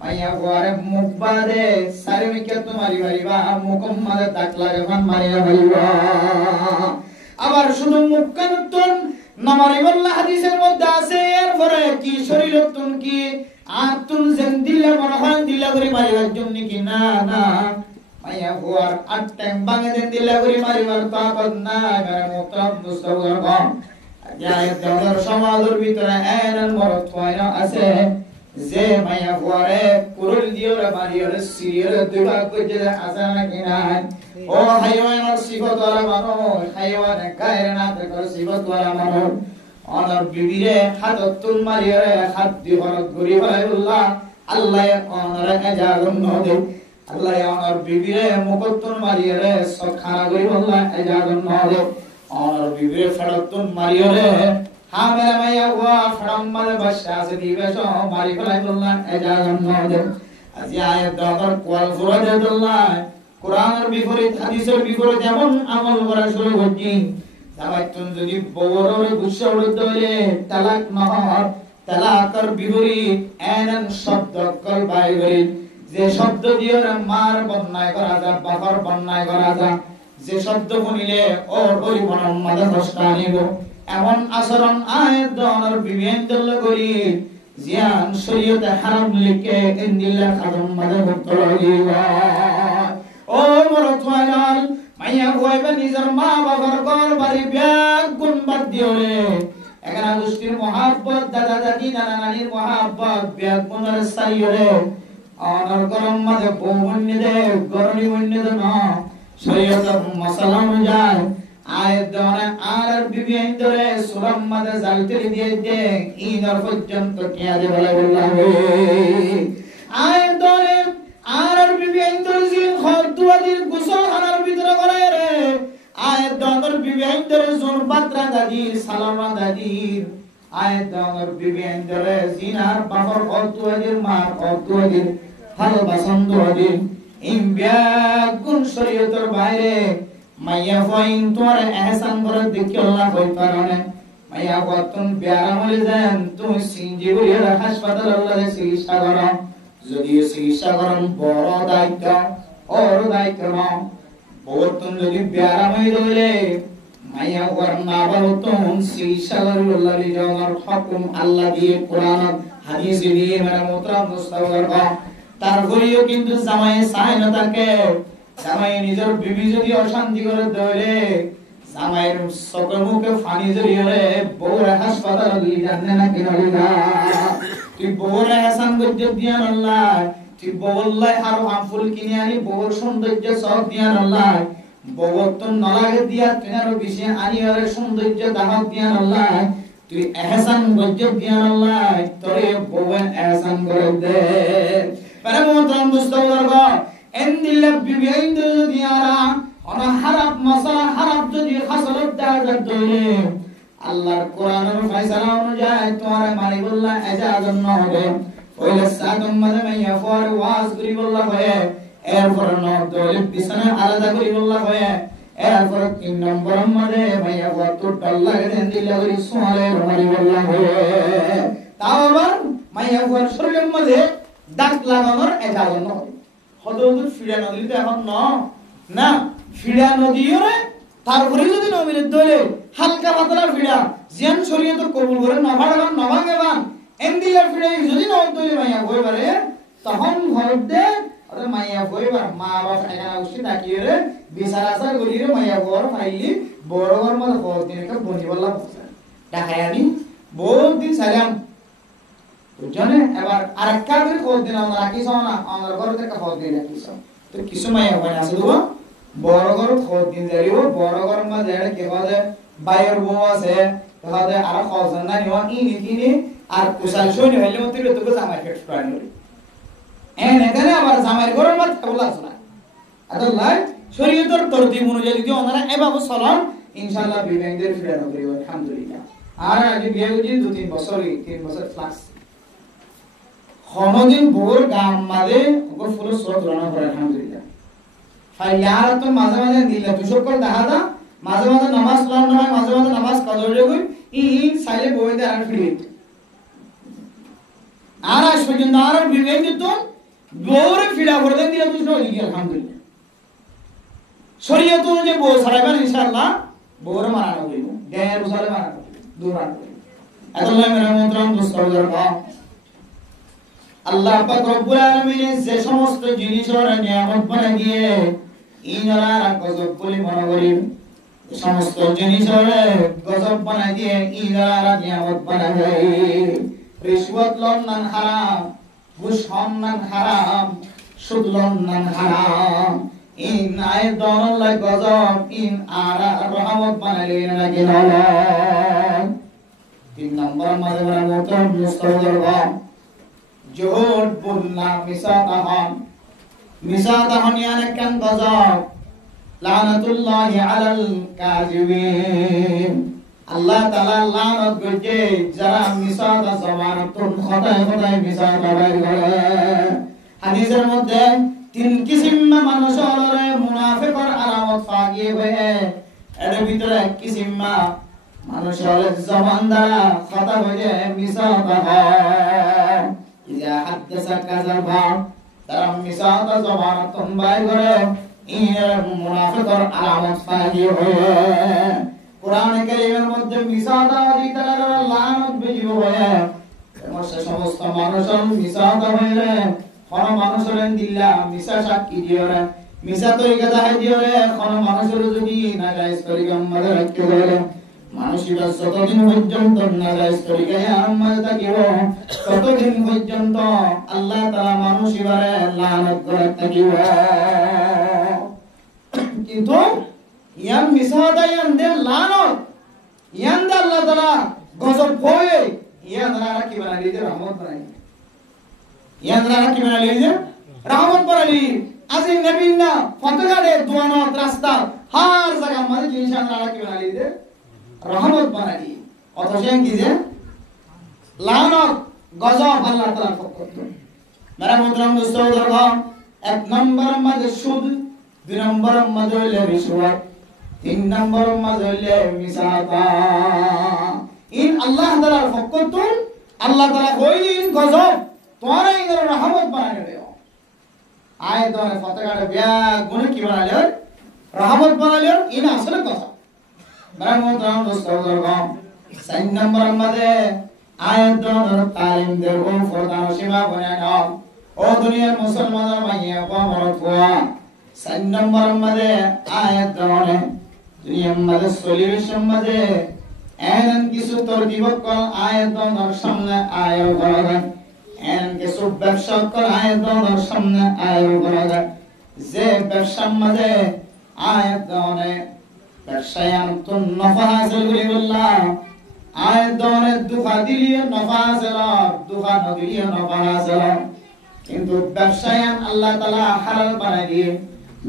মাইয়া হুয়ার মুখ বাদে সারিমিকে তো মারি পারিবা মুকম্মালে দাগ লাগে মারিয়া পারিবা আবার শুধু মুখ কানুতন নামারিবাল্লাহ হাদিসের মধ্যে আছে এরপরে কি শরীরতুন কি আতুন যেন দিলে মরহান দিলা করে মারিবার জন্য কি না মাইয়া হুয়ার 8 টাইম ভাঙে দেন দিলা করে মারিবার তাকত না মেরে মুহতারাম মুস্তাফা যায় দর সমাজের ভিতরে এনন মরদ হয়না আছে যে মাইয়া হুয়ারে কুরুল দিওরে মারিয়রে সিরিয়রে দুবা কইতে আছে নাকি না ও হাইওয়ানের সিফত ওয়ালা মানুষ হাইওয়ানে গায়ের না তার সিফত ওয়ালা মানুষ অনর বিবিরে হাততুল মারিয়রে হাত দিহরত গরি ভাইউল্লাহ আল্লাহ অনর এজাজম নদে আল্লাহ অনর বিবিরে মুকতুল মারিয়রে সখানা গরি আল্লাহ এজাজম নদে অনর বিবিরে ফড়তুল মারিয়রে হামেরা মাইয়া হুয়া ফড়ম মালে বাদশা আছে দিবে সো মারি ভাইউল্লাহ এজাজম নদে আজি আয়াত দর কোয়াল ফুরাদে আল্লাহ কোরআনের বিপরীত হাদিসের বিপরীত এমন আমল করা শুরু করছি জামাইতুন যদি বড়রে গুচ্ছা উড়তে হলে তালাক নহর তালাকের বিপরীত এনন শব্দ কল বাইরে যে শব্দ দিয়ে মার বন্যায় করা যায় বাবার বন্যায় করা যায় যে শব্দ শুনিলে ওই মনের মাঝে কষ্ট আনিব এমন আচরণ আয়াত দনের বিভিন্ন করি জিয়ান শরীয়তে হারাম লিখে ইনদিল্লাহ খাদম মাঝে মুক্ত লাগিবা ও মরদ ওয়াইলাল মাইয়া হুয়াইবা নিজের মা বাবার ঘর বাড়ি ব্যাগ গুণ বাদ দিওরে এখানে নানা গোষ্ঠীর মহাব্বত, দাদা দাদি নানা নানির মহাব্বত, বিয়াত বোনের সাইয়রে অনর গরম মাঝে বৌমন্যে দে গরনি মন্যে দে না শরীয়ত মশলা অনুযায়ী আয়াত দেওয়ানে আর বিবি আইন্দরে সুরাম মাঝে জালতেরি দিয়ে দে ইনর পর্যন্ত কিয়া দে বলে বললাম আয়াত দেওয়ানে আর বিবি আইন্দরে জিন খরদুয়াদির গোসল খানার ভিতরে করে রে আয়াত দেওয়ানোর বিবি আইন্দরে জোর বাত্রা দাদির সালামা দাদির আয়াত দেওয়ানোর বিবি আইন্দরে জিনার বাবার খরদুয়াদির মা খরদুয়াদির হাল বাসন্ত আদির ইমবিয়া গুণ শরীয়তের বাইরে মাইয়া ফাইন তোমার এহসান করে দেখি আল্লাহ কই পারনে মাইয়া কতন প্যারা মলে দেন তুমি সিনজিবুরিয়া হাসপাতাল আল্লাহ চিকিৎসা করো যদি চিকিৎসা করেন বড় দায়িত্ব ওর দায়িত্ব নাও বহুতন যদি প্যারা মই রইলে মাইয়া কর না বহুতন চিকিৎসা করি আল্লাহ লিজার হুকুম আল্লাহ দিয়ে কোরআন হাদিস দিয়ে মেরা মুতরা মুস্তাফার কা তারপরেও কিন্তু জামাই চায় না তাকে জামাই নিজের বিবি যদি অশান্তি করে দইলে জামাইয়ের চোখে মুখে পানি জড়িয়ে বউরে হাসপাতাল নিয়ে জানে না কেন তুই বউরে হাসান গজ্জত দিয়ান আল্লাহ তুই বউল্লাই আরো আমফুল কিনে আনি বউর সৌন্দর্য সব দিয়ান আল্লাহ বউর তো নলাগে দিয়া তুই আরো বেশি আনি আরে সৌন্দর্য দাহক দিয়ান আল্লাহ তুই এহসান গজ্জত দিয়ান আল্লাহ তোরে বউয়ে এহসান করে দে para motam mustawarga endilla bibiind diyara ona harab masala harab jodi khasalat dagat doile allah quranor faisala অনুযায়ী তোমারে মারি বললা এজাজত না হবে ওইলে সাদম মাঝে মাইয়া ফর ওয়াজ করি বললা হয় এরপর ন দলে বিছানা আলাদা করি বললা হয় এরপর 3 নম্বর মাঝে মাইয়া কত ডল্লা দেন দিলা করি সোয়ালে মারি বললা হয় তাও আবার মাইয়া ফর শরীরের মধ্যে দাগ লাগানোর এজাজত না হবে হদরদুর ফিরা নদী তো এখন না ফিরা নদীও রে তারপরে যদি নবীর দলে হালকা পাতলা ফিরা জিয়ান শরীয়ত কবুল করে নভাগান নভাগেবান এন্দিলা ফিরা যদি নয় দলে মাইয়া কইবারে তখন ঘরতে আরে মাইয়া কইবার মা বাবা এখানে উঠে তাকিয়ে রে বিছারাসা করি রে মাইয়া ঘর ফাইলি বড় ঘর মধ্যে বহুত দিন একটা বনি বললা দেখাই আমি বহুত দিন সালাম বুঝছনে এবার আরেকটা করে খোঁজ দিন আমরা রাখিস না আমার ঘরে একটা খোঁজ দিন রাখিস তো কিছু মাইয়া ওখানে আছে তো বড় ঘর খোঁজ দিন যাইও বড় ঘর মধ্যে কে বাদে বাইরের বউ আছে তাহলে আর খোঁজ না নিও ইনি আর কুশল শোনি হইলে মতে তো জামাই ফেট প্রাণ করি এখানে আবার জামাইয়ের ঘরের মধ্যে বলা আছে না আল্লাহ শরীয়তের তরতিব অনুযায়ী যদি ওনারা এভাবে চলন ইনশাআল্লাহ বিবেকদের ফিরানো করিব আলহামদুলিল্লাহ আর আগে বিয়ে হইছে 2-3 বছরই 3 বছর প্লাস কোনদিন বোর গাম মাঝে ওর ফুল সর ধরানো করে আলহামদুলিল্লাহ ফাইয়ার তো মাঝে মাঝে দিলা তুই সকল দেখা দা মাঝে মাঝে নামাজ পড়ানো হয় মাঝে মাঝে নামাজ কদর কই ইন সাইলে বইতে আর ফিরিত আর আজ পর্যন্ত আর বিবেক দিত বোর ফিরা করে দেন দিলা তুই সই কি আলহামদুলিল্লাহ শরীয়ত অনুযায়ী বউ সারাইবার ইনশাআল্লাহ বোর মারানো হইব গায়ের উসালে মারানো দূর রাখবে আল্লাহ মেরা মোহতরম দোস্তদের কা আল্লাহ পাক রব্বুল আলামিন যে সমস্ত জিনিসের নিয়ামত বানাই দিয়ে ইনারা গজব বলে মনে করি সমস্ত জিনিসের গজব বানাই দিয়ে ইনারা নিয়ামত বানাই দেয় রিশওয়াত লন হারাম ঘুষ হন হারাম সুদ লন হারাম ইন আয় দনল্লাহ গজব ইন আরা রহমত বানাইলে নাকি নয় 3 নম্বর মাঝে মোতম মুস্তাফা জোহর বলনা মিসাতাহন ইয়ানে কান গজব লানাতুল্লাহি আলাল কাযিবিন আল্লাহ তাআলা লানত করছে যারা মিসাতা জবানতুন খোদায় মিসাতা বাইর করে হাদিসের মধ্যে 3 কিসিম মানুষ হলো মুনাফিকর আলামত ফাগিয়ে হয়ে এর ভিতরে এক কিসিম মানুষ হলো জবান দ্বারা কথা বলে মিসাতা হয় ইজা হাদাসা কাযাবা তারা মিসাতা জবানতুন বাইর করে এর মুনাফিকর আলামত ফাগিয়ে হয়ে কোরআনে কারীমের মধ্যে মিসাতাওয়াদি তাআলা লানত বেজিব হয়ে সমস্ত মানুষের মিসাতা হয়ে কোন মানুষের দিল্লা মিসা সাক্ষী দিওরে মিসা তরিকা দাহে দিওরে কোন মানুষের যদি না গাইস তরিকা মধ্যে রাখতে বলে মানুষেরা যতদিন পর্যন্ত নাজায়েজ তরিকায় আরামে থাকিব ততদিন পর্যন্ত আল্লাহ তাআলা মানুষেরারে লানত করে থাকিব কিন্তু ইয়ান মিসাদাই আনদে লানত ইয়ান আল্লাহ তাআলা গজব কয়ে ইয়ান কি বানালি যে রহমত বানালি ইয়ান কি বানালি যে রহমত বানালি আজি নবী না ফতগাড়ে দুয়ানত রাস্তা হার জায়গা মানে কি ইনশাআল্লাহ কি বানালি যে রহমত বানালি অথচ কি যে লানত গজব আল্লাহ তাআলার পক্ষ থেকে মেরা মুহতারাম দোস্ত এক নম্বর মধ্যে সুদ দুই নম্বর মধ্যে হইলে রিশওয়াত তিন নম্বর মধ্যে হইলে মিসাতা ইন আল্লাহ তাআলার পক্ষ থেকে আল্লাহ তাআলা কইলেন গজব তোরা ইনর রহমত বানাই দেও আয় তোরা ফতগাড়ে বিয়া গুনে কি বানাইলো রহমত বানাইলো ইন আসলে কথা মেরা মুহতারাম দোস্ত চার নম্বর মধ্যে আয়াত তালিম দেব ফরদান সীমা বানায় নাও ও দুনিয়ার মুসলমানরা মাইয়া কমরত হওয়া চার নম্বর মধ্যে আয়াত দনে দুনিয়ার মধ্যে সলিউশন মধ্যে এমন কিছু তরতিব কল আয়াত দনের সামনে আয়াত করা এমন কিছু ব্যবসা কল আয়াত দনের সামনে আয়াত করা যে ব্যবসার মধ্যে আয়াত দনে ব্যবসায়ন তো নফা হাসিল করি বললাম আয়াত দনে দুফা দিলিয়ে নফা হাসিল দুফা নদিলিয়ে নফা হাসিল কিন্তু ব্যবসায়ন আল্লাহ তাআলা হালাল বানাই দিয়ে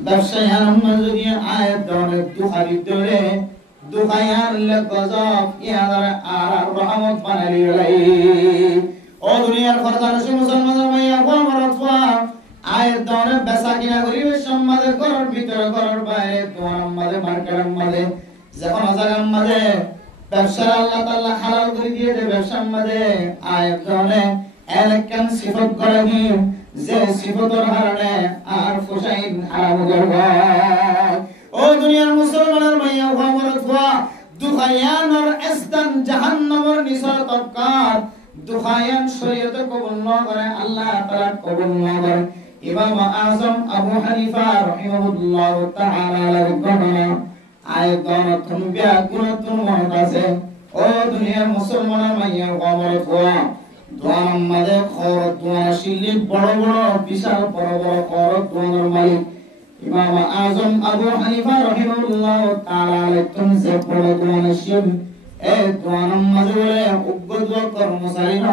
ব্যবসায়ন যদি আয়াত দনে দুফা দিতে দুফায়ান লে গজব ইয়াদার আর রহমত বানাই লাই ও দুনিয়ার ফরদান সে মুসলমানদের মাইয়া কমরতওয়া আয়াত দনে বেচা কিনা করিবে সমাজে ঘরের ভিতরে ঘরের বাইরে তোমার মাঝে মার্কেটের মাঝে যখন জায়গার মাঝে ব্যবসা আল্লাহ তাআলা হালাল করে দিয়েছে ব্যবসার মাঝে আয়াত দনে এলাকান সিফত করে দি যে সিফতের কারণে আর ফুসাইন হারাম করবে ও দুনিয়ার মুসলমানের মাইয়া কমরতওয়া দুখায়ানর ইসদান জাহান্নামের নিসর তবকাত দুখায়ান শরীয়তে কবুল না করে আল্লাহ তাআলা কবুল না করে ইমাম আযম আবু হানিফা রাহিমাহুল্লাহ তাআলা রহমানা আয়াতন তুমবিয়া গুণতুন মহৎ আছে ও দুনিয়ার মুসলমানের মাইয়া কমরতওয়া দোয়ার মাঝে খরচ দোয়ার শিল্লি বড় বড় বিশাল বড় বড় খরচ দোয়ার মালিক ইমাম আযম আবু হানিফা রাহিমাহুল্লাহ তাআলা আলাইকুম যে বড় দোয়ার শিল এই দোয়ার মাঝে উগ্র কর্মচারী ন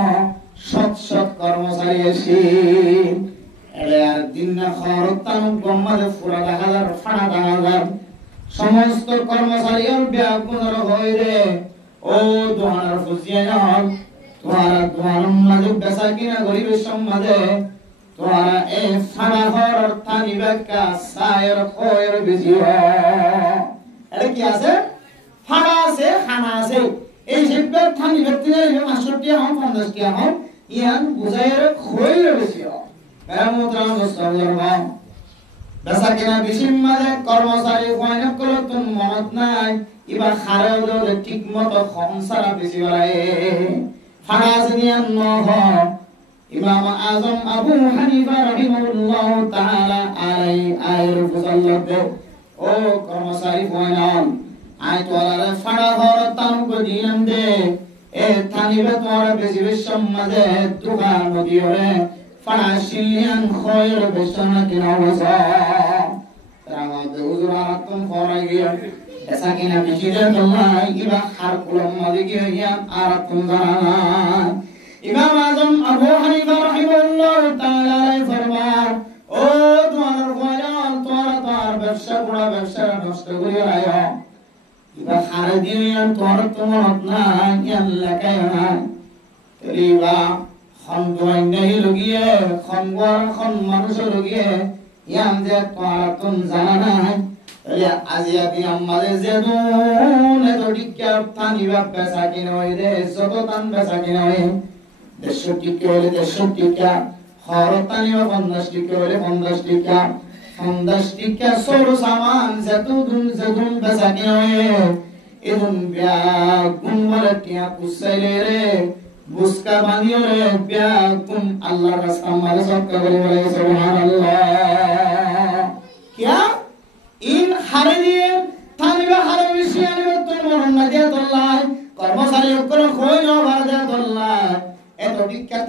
সৎ কর্মচারী আছে আর দিন না খরচ তান গম্মালে ফুরা হাজার ফাড়া হাজার সমস্ত কর্মচারীর ব্যাকুণর হই রে ও দোয়ার ফুজিয়া তোমার মাঝে বেচা কিনা গরিবের সমাজে তোমার এই ফাড়া হর অর্থানি ব্যাখ্যা সায়ের খয়ের বেশি এটা কি আছে ফাড়া আছে খানা আছে এই শিল্পের থানি ব্যক্তিরা 65 টাকা 50 টাকা হন ইয়ান বুঝাইয়ের খয়ের বেশি মেরামতরাম দোস্তগণ বেচা কিনা বেশি মাঝে কর্মচারী কয়না করতুন মনত নাই এবার খারাপ দে ঠিক মতো সংসার বেশি বাড়ায় ফারাজিয়ান নহ ইমাম আযম আবু হানিফা রাহিমাহুল্লাহ তাআলা আয়ের মুসাল্লাত ও কর্মচারী কয়নান আই তোলারে ফাড়া হর তাম কো দিলাম দে এ থানিবে তোর বেশি সমাজে দোকান নদিওরে ফাড়া শিলিয়ান খয়ের বেশনা কিনা বসা তারা হুজুর আরাতুম ফরাই গিয়া এসা কিনা বিচিরে আল্লাহ ইবা হার কুলম মাদি গিয়া আরাতুম জানা ইমাম আযম আবু হানিফা রাহিমাহুল্লাহ তাআলা ফরমান ও তোমার ফয়লান তোমার ব্যবসা বড় ব্যবসা নষ্ট করে আয়া ইবা হার দিয়া তোমার না আল্লাহ কায়না তেরিবা খন দোয়াই নাই লগিয়ে খন গর খন মানুষ লগিয়ে ইয়াম যে তোম জানা নাই এলা আজিয়া দি আমারে যে দোনে তো টিকা থানিবা পেশা কিনে হই রে যত তান পেশা কিনে হই 150 টিকা হলে 150 টিকা হরতানিও 50 টিকা হলে 50 টিকা 50 টিকা সব সামান যতুন পেশা কিনে হই এদুন বিয়া গুনওয়ালা টিয়া কুসাইলে রে বুসকা বানিয়ে রে বিয়া কুম আল্লাহর রাস্তা মালে সব করে বলে সুবহানাল্লাহ क्या इन हरे थानिबा हरे विषयानि तो मरना दिया अल्लाह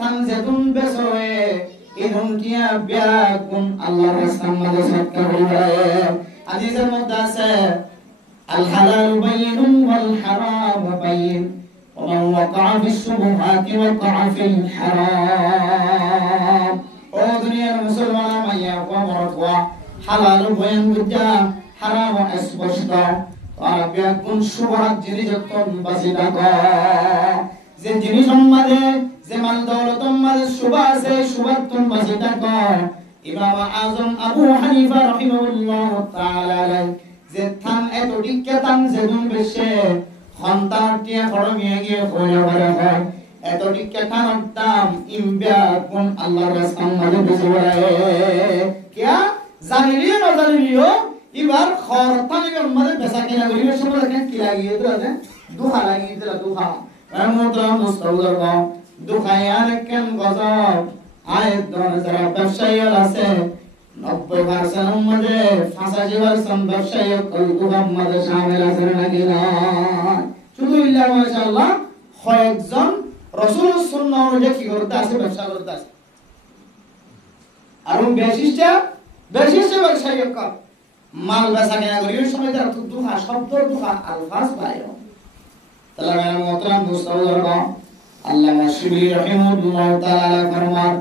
থান যেতুন বেসরে ইনুন টিয়া বিয়াকুন আল্লাহর রাস্তার মধ্যে সদকা করিবে হাদিসের মধ্যে আছে আল হালাল বাইয়িনুন ওয়াল হারাম বাইয়িন ওয়া মান ওয়াকা'a ফিস শুবহাতি ওয়াকা'a ফিল হারাম ও দুনিয়ার মুসলমান মাইয়া ওয়া মরদওয়া হালাল বয়ান বুঝা হারাম স্পষ্ট আর বিয়াকুন শুবহাত জিনিস যতন বাসি থাকো যে জিনিস সম্বন্ধে যে মাল দৌলত সম্বন্ধে শুভ আছে শুভত্বন বাসি থাকো ইমাম আযম আবু হানিফা রাহিমাহুল্লাহ তাআলা যে থান এত টিকে থান যেগুন বেশে সন্তান টিয়া খড়মিয়ে গিয়ে হয়ে বড় হয় এত টিকে থান দাম ইমবিয়া কোন আল্লাহর রাস্তার মধ্যে বেশি বড়ায় কিয়া জানিলিও না জানিলিও এবার খরতানির মধ্যে বেচা কিনা করিবে সময় দেখেন কি লাগিয়ে দিলা দুহা লাগিয়ে দিলা দুহা মুদ্রা মুস্তাউদার গাও দুখায়ার কেন গজব আয়াত দর যারা ব্যবসায়ী আছে 90% মধ্যে 85% ব্যবসায়ী কলকুহার মধ্যে শামিল আছে নাকি না শুধু ইল্লা মাশাআল্লাহ কয়েকজন রাসূলের সুন্নাহ অনুযায়ী কি করতে আছে ব্যবসা করতে আছে আর বেশিটা ব্যবসায়ী কর মাল বেচা কেনা করির সময় তারা দুহা শব্দ দুহা আলফাজ পায়ো তাহলে মোহতারাম মুস্তাউদার গাও আল্লামা শিবলি রাহিমাহুল্লাহ তাআলা ফরমান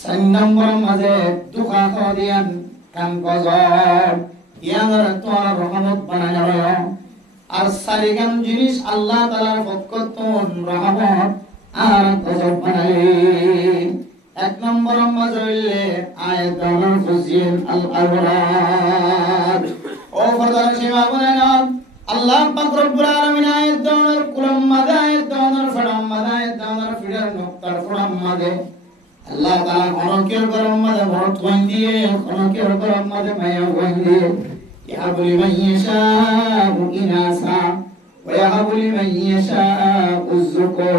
4 নম্বর মাঝে দুখা দিয়ান কান গজব ইয়ার তোর রহমত বানায় আর সারিগাম জিনিস আল্লাহ তাআলার পক্ষ থেকে রহমত আর গজব বানায় 1 নম্বর মাঝে আয়াতুল ফুজিল আল আবরার ও ফরদান সীমা বানায় আল্লাহ পাক রব্বুল আলামিন আয়াত দাওনার কুলাম মাদায়াত দাওনার ফরাম মাদায়াত দাওনার ফিরার নক্তার ফরাম মাদে আল্লাহ তাআলা অনকের গরম মাদে ভরত ওয়ান দিয়ে অনকের গরম মাদে মায়া ওয়ান দিয়ে ইয়াহাবু লিমান ইয়াশাউ ইনাসা ওয়া ইয়াহাবু লিমান ইয়াশাউ যুকুর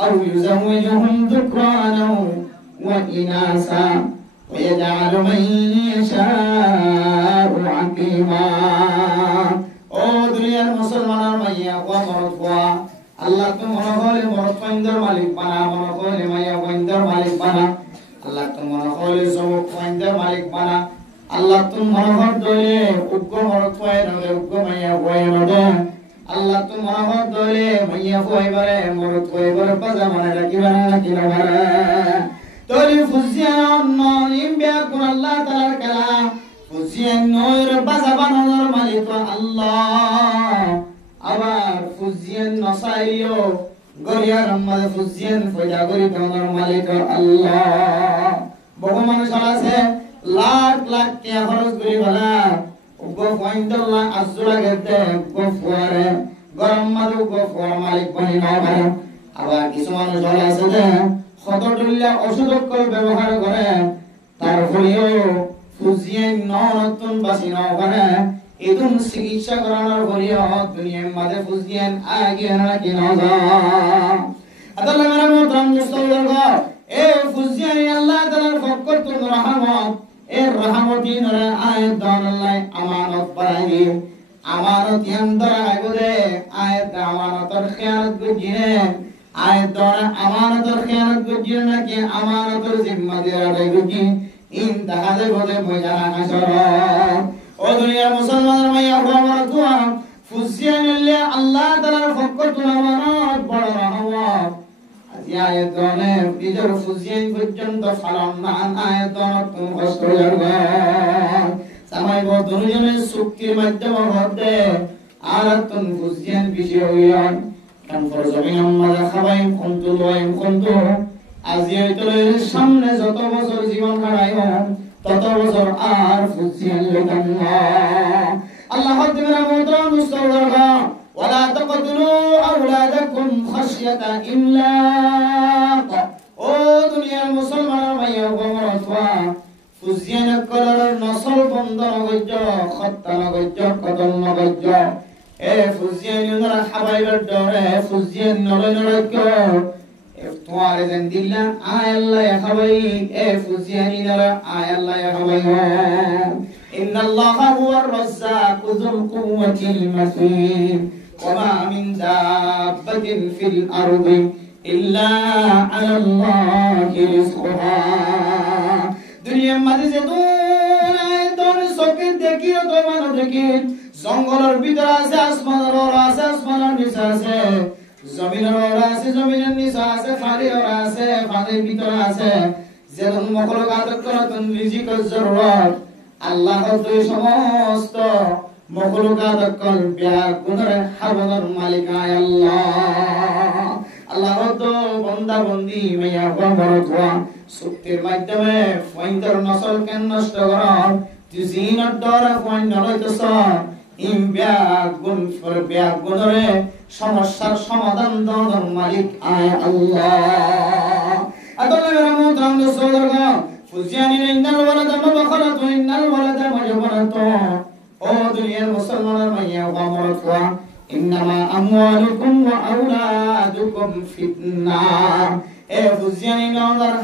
আও ইউযাওয়িজুহুম যুকরানা ওয়া ইনাসা ওয়া ইয়াজআলু মান ইয়াশাউ আকীমা ও দুনিয়ার মুসলমানের মাইয়া ওয়া মরদওয়া আল্লাহ তুমি মনে হলে মরদ পয়ন্দর মালিক বানা মনে হলে মাইয়া পয়ন্দর মালিক বানা আল্লাহ তুমি মনে হলে সবক পয়ন্দর মালিক বানা আল্লাহ তুমি মনে হল দলে উগ্র মরদ পয় নলে উগ্র মাইয়া পয় নলে আল্লাহ তুমি মনে হল দলে মাইয়া পয় বারে মরদ পয় বারে বাজা মনে রাখিবা না কি না বারে দলে ফুজিয়ান নিম বিয়া কোন আল্লাহ তাআলার কালাম ফুজিয়ান নয়র বাজা বানানোর মালিক আল্লাহ আবার ফুজিয়ান নসাইও গরিয়ার মাঝে ফুজিয়ান ফয়দা করি তোমার মালিক আল্লাহ বহু মানুষ আছে লাখ লাখ টাকা খরচ করি বলা উগ্র পয়েন্টল্লাহ আজুরা গেতে উগ্র ফুয়ারে গরম মাঝে উগ্র ফুয়ার মালিক বনি না পারে আবার কিছু মানুষ আছে যে শতটুল্লা ওষুধ ব্যবহার করে তার ফলেও ফুজিয়ান নতুন বাসি না পারে এদুন চিকিৎসা করানোর ফলেও দুনিয়ার মাঝে ফুজিয়ান আগে না কি না আল্লাহ মেরা মোহতরম মুস্তাউদার এ ফুজিয়ান আল্লাহ তাআলার পক্ষ থেকে রহমত এর রহমতিন আয়াত দান আল্লাহ আমানত বাড়াই আমানত ইয়ান্তর আগুরে আয়াত আমানতর খেয়ানত বুঝিনে আয়াত দান আমানতর খেয়ানত বুঝিনে নাকি আমানতর জিম্মাদারি আদায় বুঝি ইন্তাহাদে বলে ময়দান হাসর ও দুনিয়ার মুসলমানের মাইয়া ওয়া তুয়া ফুজিয়ান আল্লাহ তাআলার পক্ষ থেকে আমানত বড় রহমত আয়াত দানে নিজের ফুজিয়ান পর্যন্ত ফালাম না আয়াত দান তুমি কষ্ট করবে সামাই দুজনের চুক্তির মাধ্যমে হতে আর তুম ফুজিয়ান বিষয় হইয়ান কারণ ফরজমিন আমরা খাবাই কোনটো লয়ম কোনটো আজি হইতলের সামনে যত বছর জীবন কাটাইব তত বছর আর ফুজিয়ান লইতাম না আল্লাহ তাআলা মোহতরম মুস্তাউদার ولا تقتلوا أولادكم خشية إملاق ও দুনিয়ার মুসলমান ভাইয়া বমরতওয়া ফুজিয়ান করার নসল বন্ধ নগজ্য খত্তা নগজ্য কদম নগজ্য এ ফুজিয়ান নরা হাবাইবার ডরে ফুজিয়ান নরে নরক এ তোয়ারে দেন দিল্লা আয় আল্লাহ হাবাই এ ফুজিয়ান নরা আয় আল্লাহ হাবাই ইন্নাল্লাহা হুয়ার রাজ্জাকু যুল কুওয়াতিল মাতিন وما من دابة في الأرض ইল্লা আলাল্লাহি রিজকুহা। দুনিয়ার মাঝে যে দুনিয়ার চোখে দেখি তো মানুষ দেখি, জঙ্গলের ভিতরে আছে, আসমানের ওরা আছে, আসমানের নিচে আছে, জমিনের ওরা আছে, জমিনের নিচে আছে, ফাঁদের ওরা আছে, ফাঁদের ভিতরে আছে। যেমন মখলুকাত করাতুন রিজিকের জরুরত, আল্লাহ দুই সমস্ত মখলুকাত কল বিয়াগুনের হাবনের মালিক আল্লাহ। আল্লাহ তো বান্দা বান্দি মাইয়া বরতওয়া চুক্তির মাধ্যমে ফাইন্দার নসল কেন নষ্ট করা, তুই জিনার দ্বারা ফাইন্দ লইতেছ, ইম বিয়াগুন ফর বিয়াগুনরে সমস্যার সমাধান দেওয়ার মালিক আয় আল্লাহ। আদলে মেরা মোহতরম দোস্তগণ, ফুজিয়ানি ইন্নাল ওয়ালাদা মাবখালাতু ইন্নাল ওয়ালাদা মাজবারাতু। ও দুনিয়ার মুসলমানের মাইয়া ওয়া মরতওয়া, ইন্নামা আমওয়ালুকুম ওয়া আওলাদুকুম ফিতনা। এ ফুজিয়ানি নওয়ার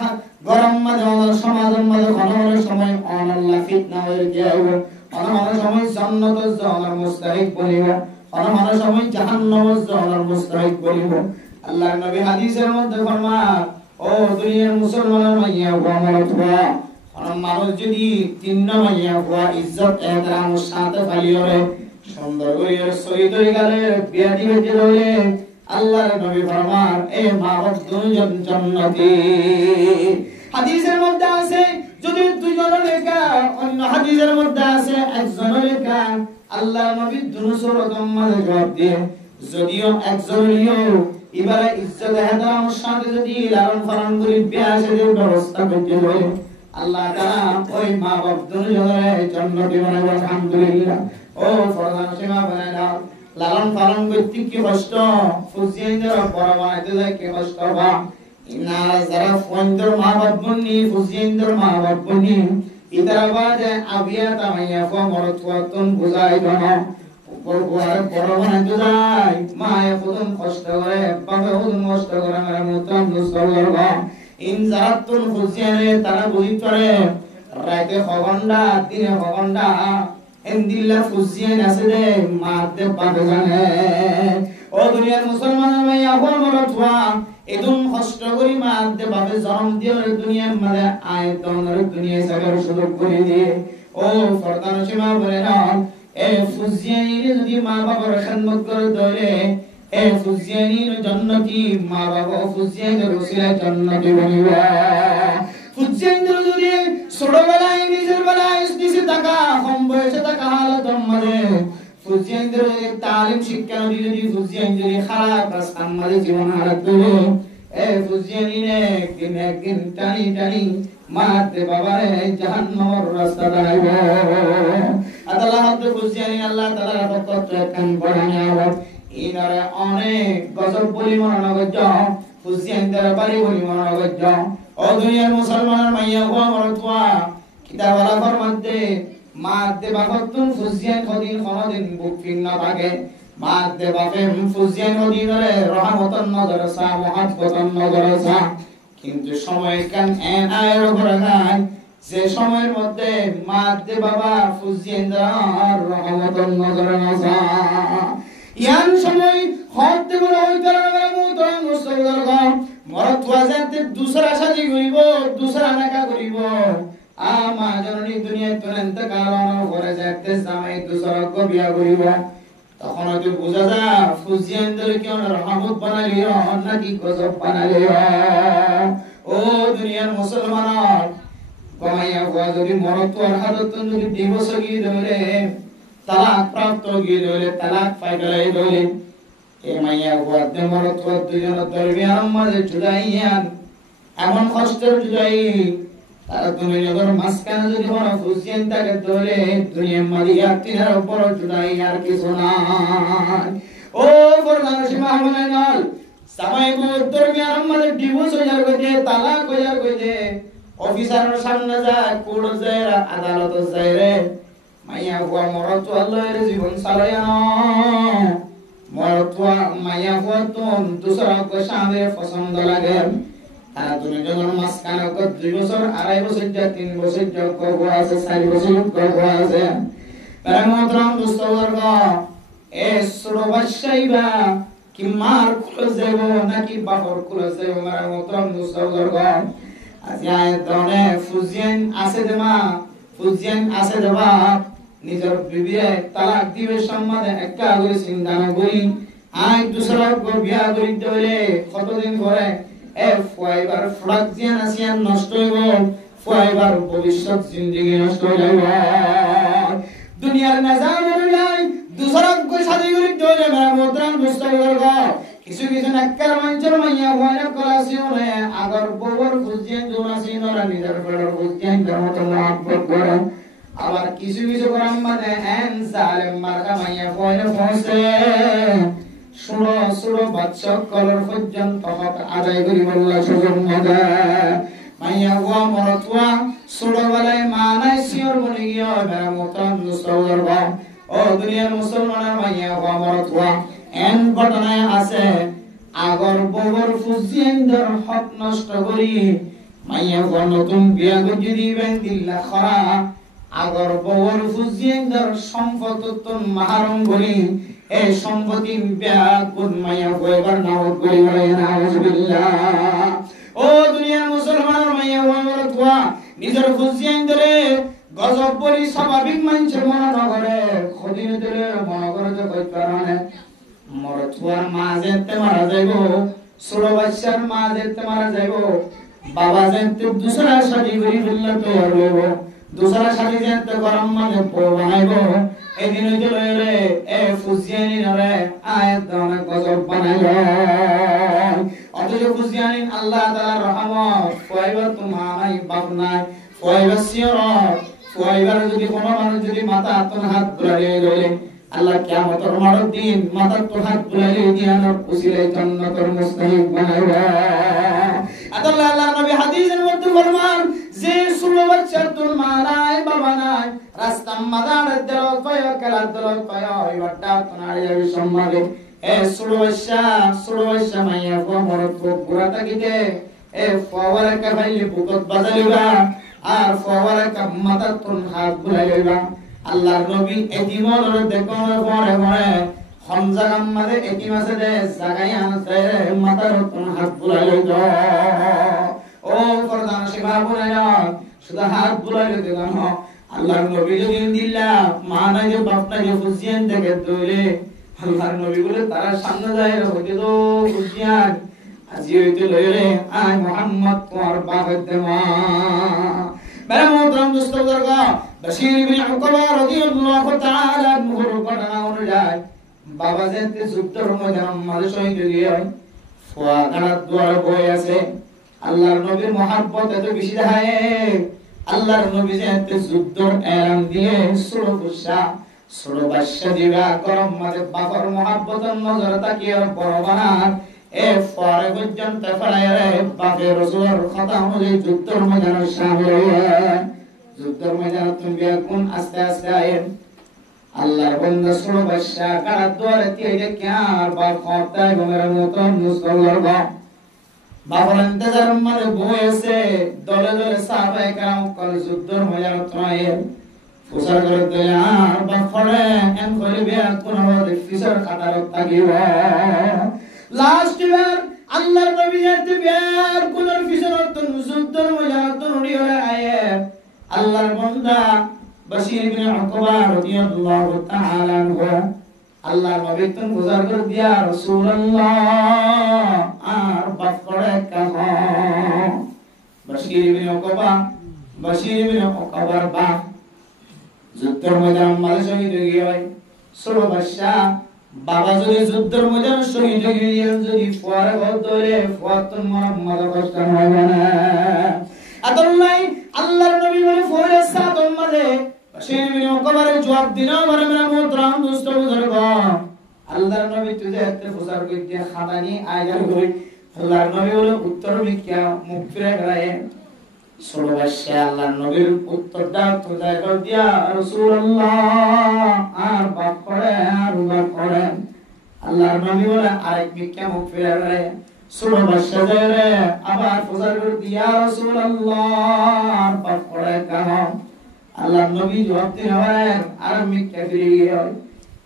গরম মাঝে সমাজের মাঝে ঘনঘন সময় আল্লাহ ফিতনা হয়ে যাবে, ঘনঘন সময় জান্নাতের যাওয়ার মুস্তাহিক বলিব, ঘনঘন সময় জাহান্নামের যাওয়ার মুস্তাহিক বলিব। আল্লাহর নবী হাদিসের মধ্যে ফরমান, ও দুনিয়ার মুসলমানের মাইয়া ওয়া মরতওয়া, মানুষ যদি তিন মাইয়া ওয়া ইজ্জত এহতরাম সাথে ফালিওরে সুন্দর করিয়া শহীদ হয়ে গেলে বিয়া দিবে দিলে, আল্লাহর নবী ফরমান এ মা বাপ দুইজন জান্নাতি। হাদিসের মধ্যে আছে যদি দুইজনের লেখা, অন্য হাদিসের মধ্যে আছে একজনের লেখা। আল্লাহর নবী দুনুসরতম মাঝে জবাব দিয়ে, যদিও একজনেরও এবারে ইজ্জত এহতরাম সাথে যদি লালন পালন করে বিয়া সাদের ব্যবস্থা করতে হয়, আল্লাহ তাআলা ওই মা বাপ দুইজনের জান্নাতি বানাবে। আলহামদুলিল্লাহ। ও ফরমান সীমা বানায় দাও, লালন পালন করতে কি কষ্ট, ফুজিয়াইদের বড় বানাইতে যায় কি কষ্ট বা। ইনারা যারা ফোনদের মা বাপ বনি, ফুজিয়াইদের মা বাপ বনি, ইতারা বাদে আবিয়া তামাইয়া ফো মরতওয়াতুন বুঝাই দনা বড় বানাইতে যায়। মায়ে খুদুম কষ্ট করে, বাবা খুদুম কষ্ট করে, আমার মুতাম দুসল্লাহ। ইন জারাতুন ফুজিয়ানে তারা বুঝি করে রাতে খগন্ডা দিনে খগন্ডা এন্দিল্লা ফুজিয়ান আছে দে মাতে পাবে জানে। ও দুনিয়ার মুসলমানের ভাই আবার মরতওয়া এদুন কষ্ট করি মাতে পাবে জন্ম দিয়ে দুনিয়ার মাঝে আয়তনের দুনিয়ায় সাগর সুযোগ করে দিয়ে। ও ফরদান সীমা বলে না, এ ফুজিয়ানি যদি মা বাবার খেদমত করে ধরে, এ ফুজিয়ানির জান্নাতি মা বাবা ফুজিয়ানের ওসিলায় জান্নাতি বনিবা। ফুজিয়ানদের যদি ছোটবেলায় নিজের বেলায় নিচে থাকা, কম বয়সে থাকা হালাতের মাঝে ফুজিয়ানদের তালিম শিক্ষা দিলে, যদি ফুজিয়ানদের খারাপ রাস্তার মাঝে জীবন হারাত দিলে, এ ফুজিয়ানিরে একদিন টানি টানি মারতে বাবারে জাহান্নামের রাস্তা দাঁড়াইব। আল্লাহ হাতে ফুজিয়ানি আল্লাহ তাআলার পক্ষ থেকে কান পড়ানি আবার ইনারে অনেক গজব বলি মনে করছ, ফুজিয়ানদের বাড়ি বলি মনে করছ। ও দুনিয়ার মুসলমানের মাইয়া হওয়া মরতওয়া কিতাবালা ফরমাতে মারতে বাপতুন ফুজিয়ান কদিন কোনদিন বুক ফিন না থাকে, মারতে বাপে ফুজিয়ান কদিন রে রহমতন নজর সা মহাব্বতন নজর সা। কিন্তু সময় কান এন আয়ের উপর গায়, যে সময়ের মধ্যে মারতে বাবা ফুজিয়ানদার রহমতন নজর সা, ইয়ান সময় হতে বড় ওই কারণে মুতরাম মুসলমান মরতওয়া যাতে দুসরা শাদি করিব, দুসরা নাকা করিব। আমা জননী দুনিয়ায় তুরন্ত কারণ করে যাতে জামাই দুসরা কো বিয়া করিব, তখন তো বুঝা যা ফুজিয়ানদের কেন রহমত বানালিও নাকি গজব বানালিও। ও দুনিয়ার মুসলমান কমাইয়া হওয়া যদি মরতওয়ার হাতত যদি দিবস গিয়ে ধরে, তালাক প্রাপ্ত গিয়ে ধরে, তালাক পাইলাই ধরে, এ মাইয়া হওয়াতে মরতওয়ার দুজনের দরমিয়ান মাঝে জুদাইয়ান এমন কষ্টের জুদাই, তারা তুমি যখন মাঝখানে যদি বড় ফুজিয়ান তাকে ধরে দুনিয়ার মাঝে তিনার উপর জুদাই আর কিছু নাই। ও ফরমান সীমা বানায় নাল সামাই দরমিয়ান মাঝে ডিভোর্স হয়ে যার কইতে, তালাক হয়ে যার কইতে, অফিসারের সামনে যায়, কোর্ট যায়, আদালত যায় রে, মাইয়া হওয়া মরতওয়া আল্লাহর জীবন চালায় না। মরতওয়া মাইয়া হওয়া তো দুসরা কো সামনে পছন্দ লাগে, তারা তুমি যখন মাঝখানে 2 বছর 2.5 বছর 3 বছর গর্ভ আছে, 4 বছর গর্ভ আছে। তারা মোহতরম দোস্তবর্গ এ ছোট বাচ্চাইবা কি মার খুলে যাব নাকি বাপর খুলে যাব মার মতন মুসলমান আজি আয় দনে ফুজিয়ান আছে দেমা ফুজিয়ান আছে দেবা নিজের বিবিয়ে তালাক দিবে সম্মানে একটা করে চিন্তা না করি আই দুসরা গো বিয়া করি দলে কতদিন পরে এ ফাইবার ফ্রাকজিয়ান আসিয়ান নষ্ট হইব ফাইবার ভবিষ্যৎ জিন্দেগি নষ্ট হইব দুনিয়ার নিজাম অনুযায়ী দুসরা গো শাদি করি দলে মেরা মোহতরম মুস্তাফির কিছু কিছু নাক্কার মঞ্চের মাইয়া ওয়ানা কলাসিওনে আগর ববর ফুজিয়ান জোনাসিন ওরা নিজের বড় ফুজিয়ান মত মহব্বত করে আবার কিছু কিছু গরম মানে এন জালেম মার্কা মাইয়া কইনে ফসে শুনো শুনো বাচ্চা কলর পর্যন্ত হক আদায় করি বললা সুযোগ মদা মাইয়া ওয়া মরতুয়া শুনো বলে মানাই সিওর বনি গিয়া মেরা মোতন মুসলমানের বা ও দুনিয়ার মুসলমানের মাইয়া ওয়া মরতুয়া এন ঘটনায় আছে আগর ববর ফুজিয়েন্দর হক নষ্ট করি মাইয়া ওয়া নতুন বিয়া গজি দিবেন দিল্লা খরা আগর ববর ফুজিয়েন্দর সম্পদতন মাহারম করি এই সম্পত্তি বিয়া কোন মাইয়া কয়বার নাও করি বলে নাউজুবিল্লাহ ও দুনিয়ার মুসলমানের মাইয়া ওয়া মরতুয়া নিজের ফুজিয়েন্দরে গজব বলি স্বাভাবিক মানুষের মনে না করে খদিন দিলে মনে করে তো কই কারণে মরতুয়ার মা যেতে মারা যাইব ছোট বাচ্চার মা যেতে মারা যাইব বাবা যেতে দুসরা শাদি করি বললে তো আর হইব দুসরা শাদি যেতে গরম মানে বউ বানাইব এদিন হইতে লইরে এ ফুজিয়ানি নরে আয়াত দানা গজব বানাইল অথচ ফুজিয়ানি আল্লাহ তাআলা রহমত ফয়বা তোমায় বাপ নাই ফয়বা সিয়র ফয়বার যদি কোনো মানুষ যদি মাথা হাত হাত বুলাইয়ে লইলে আল্লাহ কিয়ামতের মাঠের দিন মাথার তো হাত বুলাইয়ে দিয়ানোর উসিলায় জান্নাতের মুস্তাহিক বানাইবা আল্লাহ আল্লাহর নবী হাদিসের মধ্যে ফরমান যে ষোলো বছর তোর মা নাই বাবা নাই রাস্তা মাদার দেল পায় খেলা দেল পায় এবারটা তোনার যাবে সম্মানে এ ষোলো বছর মাইয়া গো মরত পুরা থাকিতে এ ফওয়ারা কা ভাইলে বুকত বাজালিবা আর ফওয়ারা কা মাথা তোর হাত বুলাইবা আল্লাহর নবী এতিমর দেখোর পরে পরে খনজাগাম মাঝে এতিম আছে দে জাগাই আনছে মাথার তোর হাত বুলাইলো ও ফরদান সেবা বুলাইলো শুধু হাত বুলাইলো দিলাম আল্লাহর নবী যদি দিল্লা মা নাই যে বাপ নাই যে ফুজিয়ান দেখে দইলে আল্লাহর নবী বলে তারা সামনে যায় হইতে তো ফুজিয়ান আজি হইতে লইলে আয় মুহাম্মদ তোমার বাপের দেমা মেরা মোহতরম দোস্ত বুজুর্গ বশীর ইবনে উকবা রাদিয়াল্লাহু তাআলা আনহুর ঘটনা অনুযায়ী বাবা যেতে যুদ্ধর মধ্যে আমাদের শহীদ হয়ে ফুয়া গানার দুয়ার বই আছে আল্লাহর নবীর মহব্বত এত বেশি দেখায় আল্লাহর নবী যেতে যুদ্ধর এলান দিয়ে ষোলো বাদশা দিবা গরম মাঝে বাবার মহব্বতের নজর তাকিয়ে বড় বানার এ পরে পর্যন্ত ফেলায় রে বাপের রসুলের কথা অনুযায়ী যুদ্ধর ময়দানে শামিল হয়ে যুদ্ধর ময়দানে তুমি কোন আস্তে আস্তে আয়েন আল্লাহর বান্দা ষোলো বাদশা গানার দুয়ারে দিয়ে দেখে আর বাপ খতায় বমের মতো মুসল্লার বাপ বাবার ইন্তজার মানে বসে দলে দলে সাহাবায়ে কেরাম কল যুদ্ধর ময়দানে তোমায় ফুসার করে দেয়া আর বাপ পড়ে এন করে বিয়া কোন হবে ফিসার খাতার তাকিব লাস্ট বার আল্লাহর নবী যেতে বিয়ার কোন ফিসার তো যুদ্ধর ময়দানে তো নড়িয়ে আয়ে আল্লাহর বান্দা বশীর ইবনে উকবা রাদিয়াল্লাহু তাআলা আনহু আল্লাহর নবী তো গুজার করে দিয়া রাসূলুল্লাহ আর বাপরে কাহ বশীর ইবনে উকবার বাপ যুদ্ধের ময়দানে মাঝে শহীদ হয়ে গিয়ে ষোলো বাদশা বাবা যদি যুদ্ধের ময়দানে শহীদ হয়ে গিয়ে যদি ফুয়ারে ঘর ধরে ফুয়ার তো মরা কষ্ট হবে না আদল্লাই আল্লাহর নবী বলে ফুয়ারে সাতন মাঝে বশীর ইবনে উকবারে জবাব দিনা মারে মেরা মোহতরম দোস্ত বুজুর্গ আল্লাহর নবী তুই এতে ফুসার করে দিয়া খাদানি আয়ার কই আল্লাহর নবী বলে উত্তর ভিক্ষা মুখ ফিরে গড়ায় ষোলো বাদশা আল্লাহর নবীর উত্তরটা তো যায় কর দিয়া রাসূলুল্লাহ আর বাপ করে আল্লাহর নবী বলে আরেক ভিক্ষা মুখ ফিরে গড়ায় ষোলো বাদশা যায় রে আবার ফুসার করে দিয়া রাসূলুল্লাহ আর বাপ করে কাহ আল্লাহর নবী জবাব দিলেন আর ভিক্ষা ফিরে গিয়ে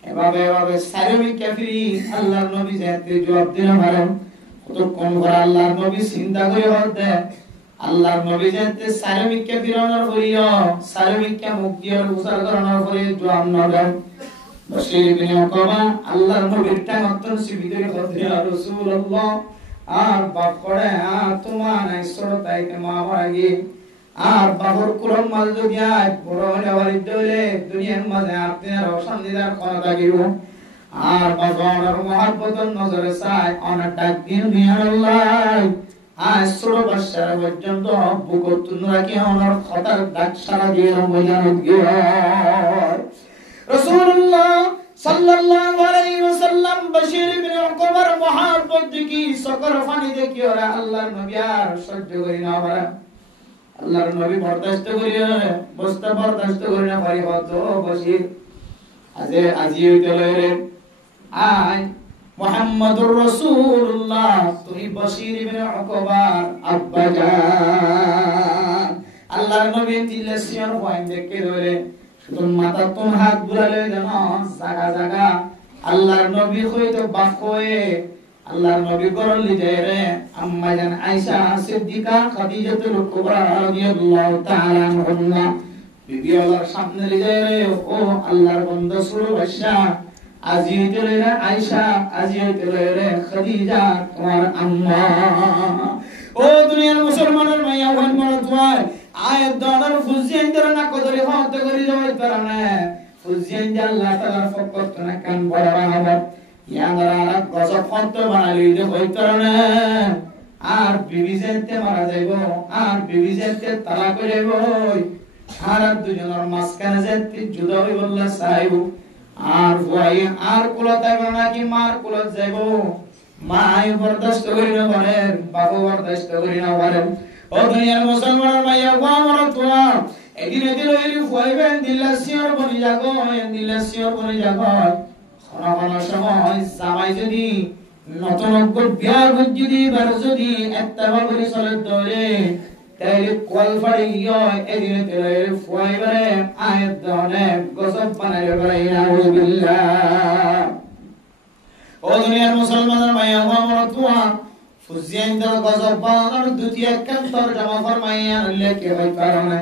এভাবে এভাবে সাইরমি কাফিরি আল্লাহর নবী যেতে জবাব দিল ভালো কতক্ষণ পর আল্লাহর নবী চিন্তা করে বলতে আল্লাহর নবী যেতে সাইরমি কাফিরানোর করিও সাইরমি কা মুক্তির উসার করানোর করে জবাব না দেন বশির ইবনে উকবা আল্লাহর নবীর টাঙ্গতন সিবিদের কথা রাসূলুল্লাহ আর বাপ করে তোমার নাই সরতাইতে মা মারাগি আর বাবর কুরম মাল যদি আজ বড় হলে বাড়ি দলে দুনিয়ার মাঝে আপনি আর অশান্তিদার কোনা থাকিব আর বাবার মহব্বতন নজরে চাই অনেক ডাক দিন বিহার আল্লাহ আজ ছোট বাচ্চারা পর্যন্ত বুকতুন রাখি অনার খতার ডাক সারা দিয়ে ময়দানত গিয়ে রাসূলুল্লাহ সাল্লাল্লাহু আলাইহি ওয়াসাল্লাম বশির ইবনে উকবার মহব্বত দেখি সকর ফানি দেখি ওরা আল্লাহর নবী আর সহ্য করি না ওরা আল্লাহর নবী বরদাস্ত করিয়া বস্তা বরদাস্ত করি না পারি হতো বশির আজি হইতে লরে আই মুহাম্মদুর রাসূলুল্লাহ তুই বশির ইবনে উকবার আব্বা জান আল্লাহর নবী দিলেছিয়ার পয়েন্ট দেখে ধরে শুধু মাথা তোম হাত বুলালে জানো জায়গা জায়গা আল্লাহর নবী হইতো বাপ হয়ে আল্লাহর নবী করলি যায় রে আম্মা জান আয়েশা সিদ্দিকা খাদিজাতুল কুবরা রাদিয়াল্লাহু তাআলা আনহা বিবি আল্লাহর সামনে যায় রে ও আল্লাহর বান্দা সুরু বাদশা আজি চলে রে আয়েশা আজি চলে রে খাদিজা তোমার আম্মা ও দুনিয়ার মুসলমানের মাইয়া বোন মরতওয়ায় আয়াত দনার ফুজিয়ান দরনা কদরে হতে করি যাওয়ার কারণে ফুজিয়ান আল্লাহ তাআলার ফকত না কান বড় হবে ইয়াঙ্গারা গজব ফন্ত বানালি যে হইতো না আর বিবিজেতে মারা যাইব আর বিবিজেতে তালাক হয়ে যাইব আর দুজনের মাঝখানে যেতে জুদা হইব আল্লাহ চাইব আর ভাই আর কুলত যাইব নাকি মার কুলত যাইব মাই বরদাস্ত করি না পারেন বাবু বরদাস্ত করি না পারেন ও দুনিয়ার মুসলমানের মাইয়া গো আমার তোয়া এদিন এদিন ওই ফুয়াইবেন দিলাসিয়র বনি যাগো দিলাসিয়র বনি যাগো কোন সময় জামাই যদি নতুন বিয়া যদি বার যদি একটা করে চলে ধরে তাইলে কোয়াল ফাড়ি এদিন তেলে ফুয়াইবারে আয়াত দনে গজব বানাইবে বলে নাউযুবিল্লাহ ও দুনিয়ার মুসলমানের মাইয়া গো আমার তোয়া ফুজিয়ান দর গজব বানানোর দ্বিতীয় কাম তরজমা ফরমাইয়া লেখে হয় কারণে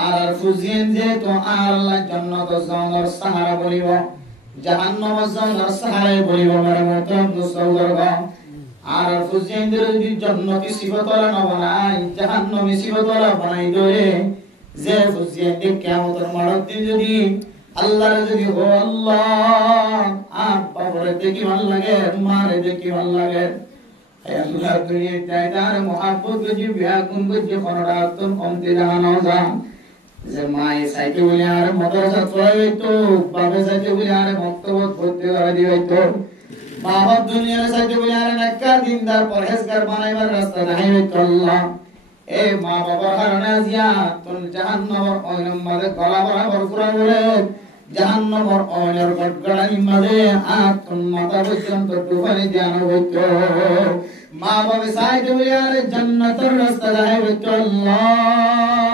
আর ফুজিয়ান যে তো আল্লাহ জান্নাত জানার সাহারা বলিব জাহান্নাম জানার সাহারা বলিব মারমত মুসলমান আর ফুজিয়ান যদি জান্নাতি সিবতলা না বানাই জাহান্নামী সিবতলা বানাই দরে যে ফুজিয়ান কিয়ামতের মাঠে যদি আল্লাহর যদি ও আল্লাহ আপ বাবরে দেখি ভাল লাগে মারে দেখি ভাল লাগে আল্লাহ দুনিয়ায় তাইদার মহব্বত যে বিয়া গুণ যে কোনরাতন কমতে জানা যা যে মাই সাইতে বলে আর মাদ্রাসা পড়াই তো বাবা সাইতে বলে আর মক্তব পড়তে দিই তো বাবা দুনিয়ার সাইতে বলে আর নেকা দিনদার পরহেজগার বানাইবার রাস্তা নাই তো আল্লাহ এ মা বাবার কারণে আজিয়া তোর জাহান্নামের অয়নম মাঝে গলা বরাবর কুরআন বলে জাহান্নামের অয়নের গড়গড়ানি মাঝে আতন মাথা পর্যন্ত ডুবানি জানা হইতো মা বাবা সাইতে বলে আর জান্নাতের রাস্তা নাই তো আল্লাহ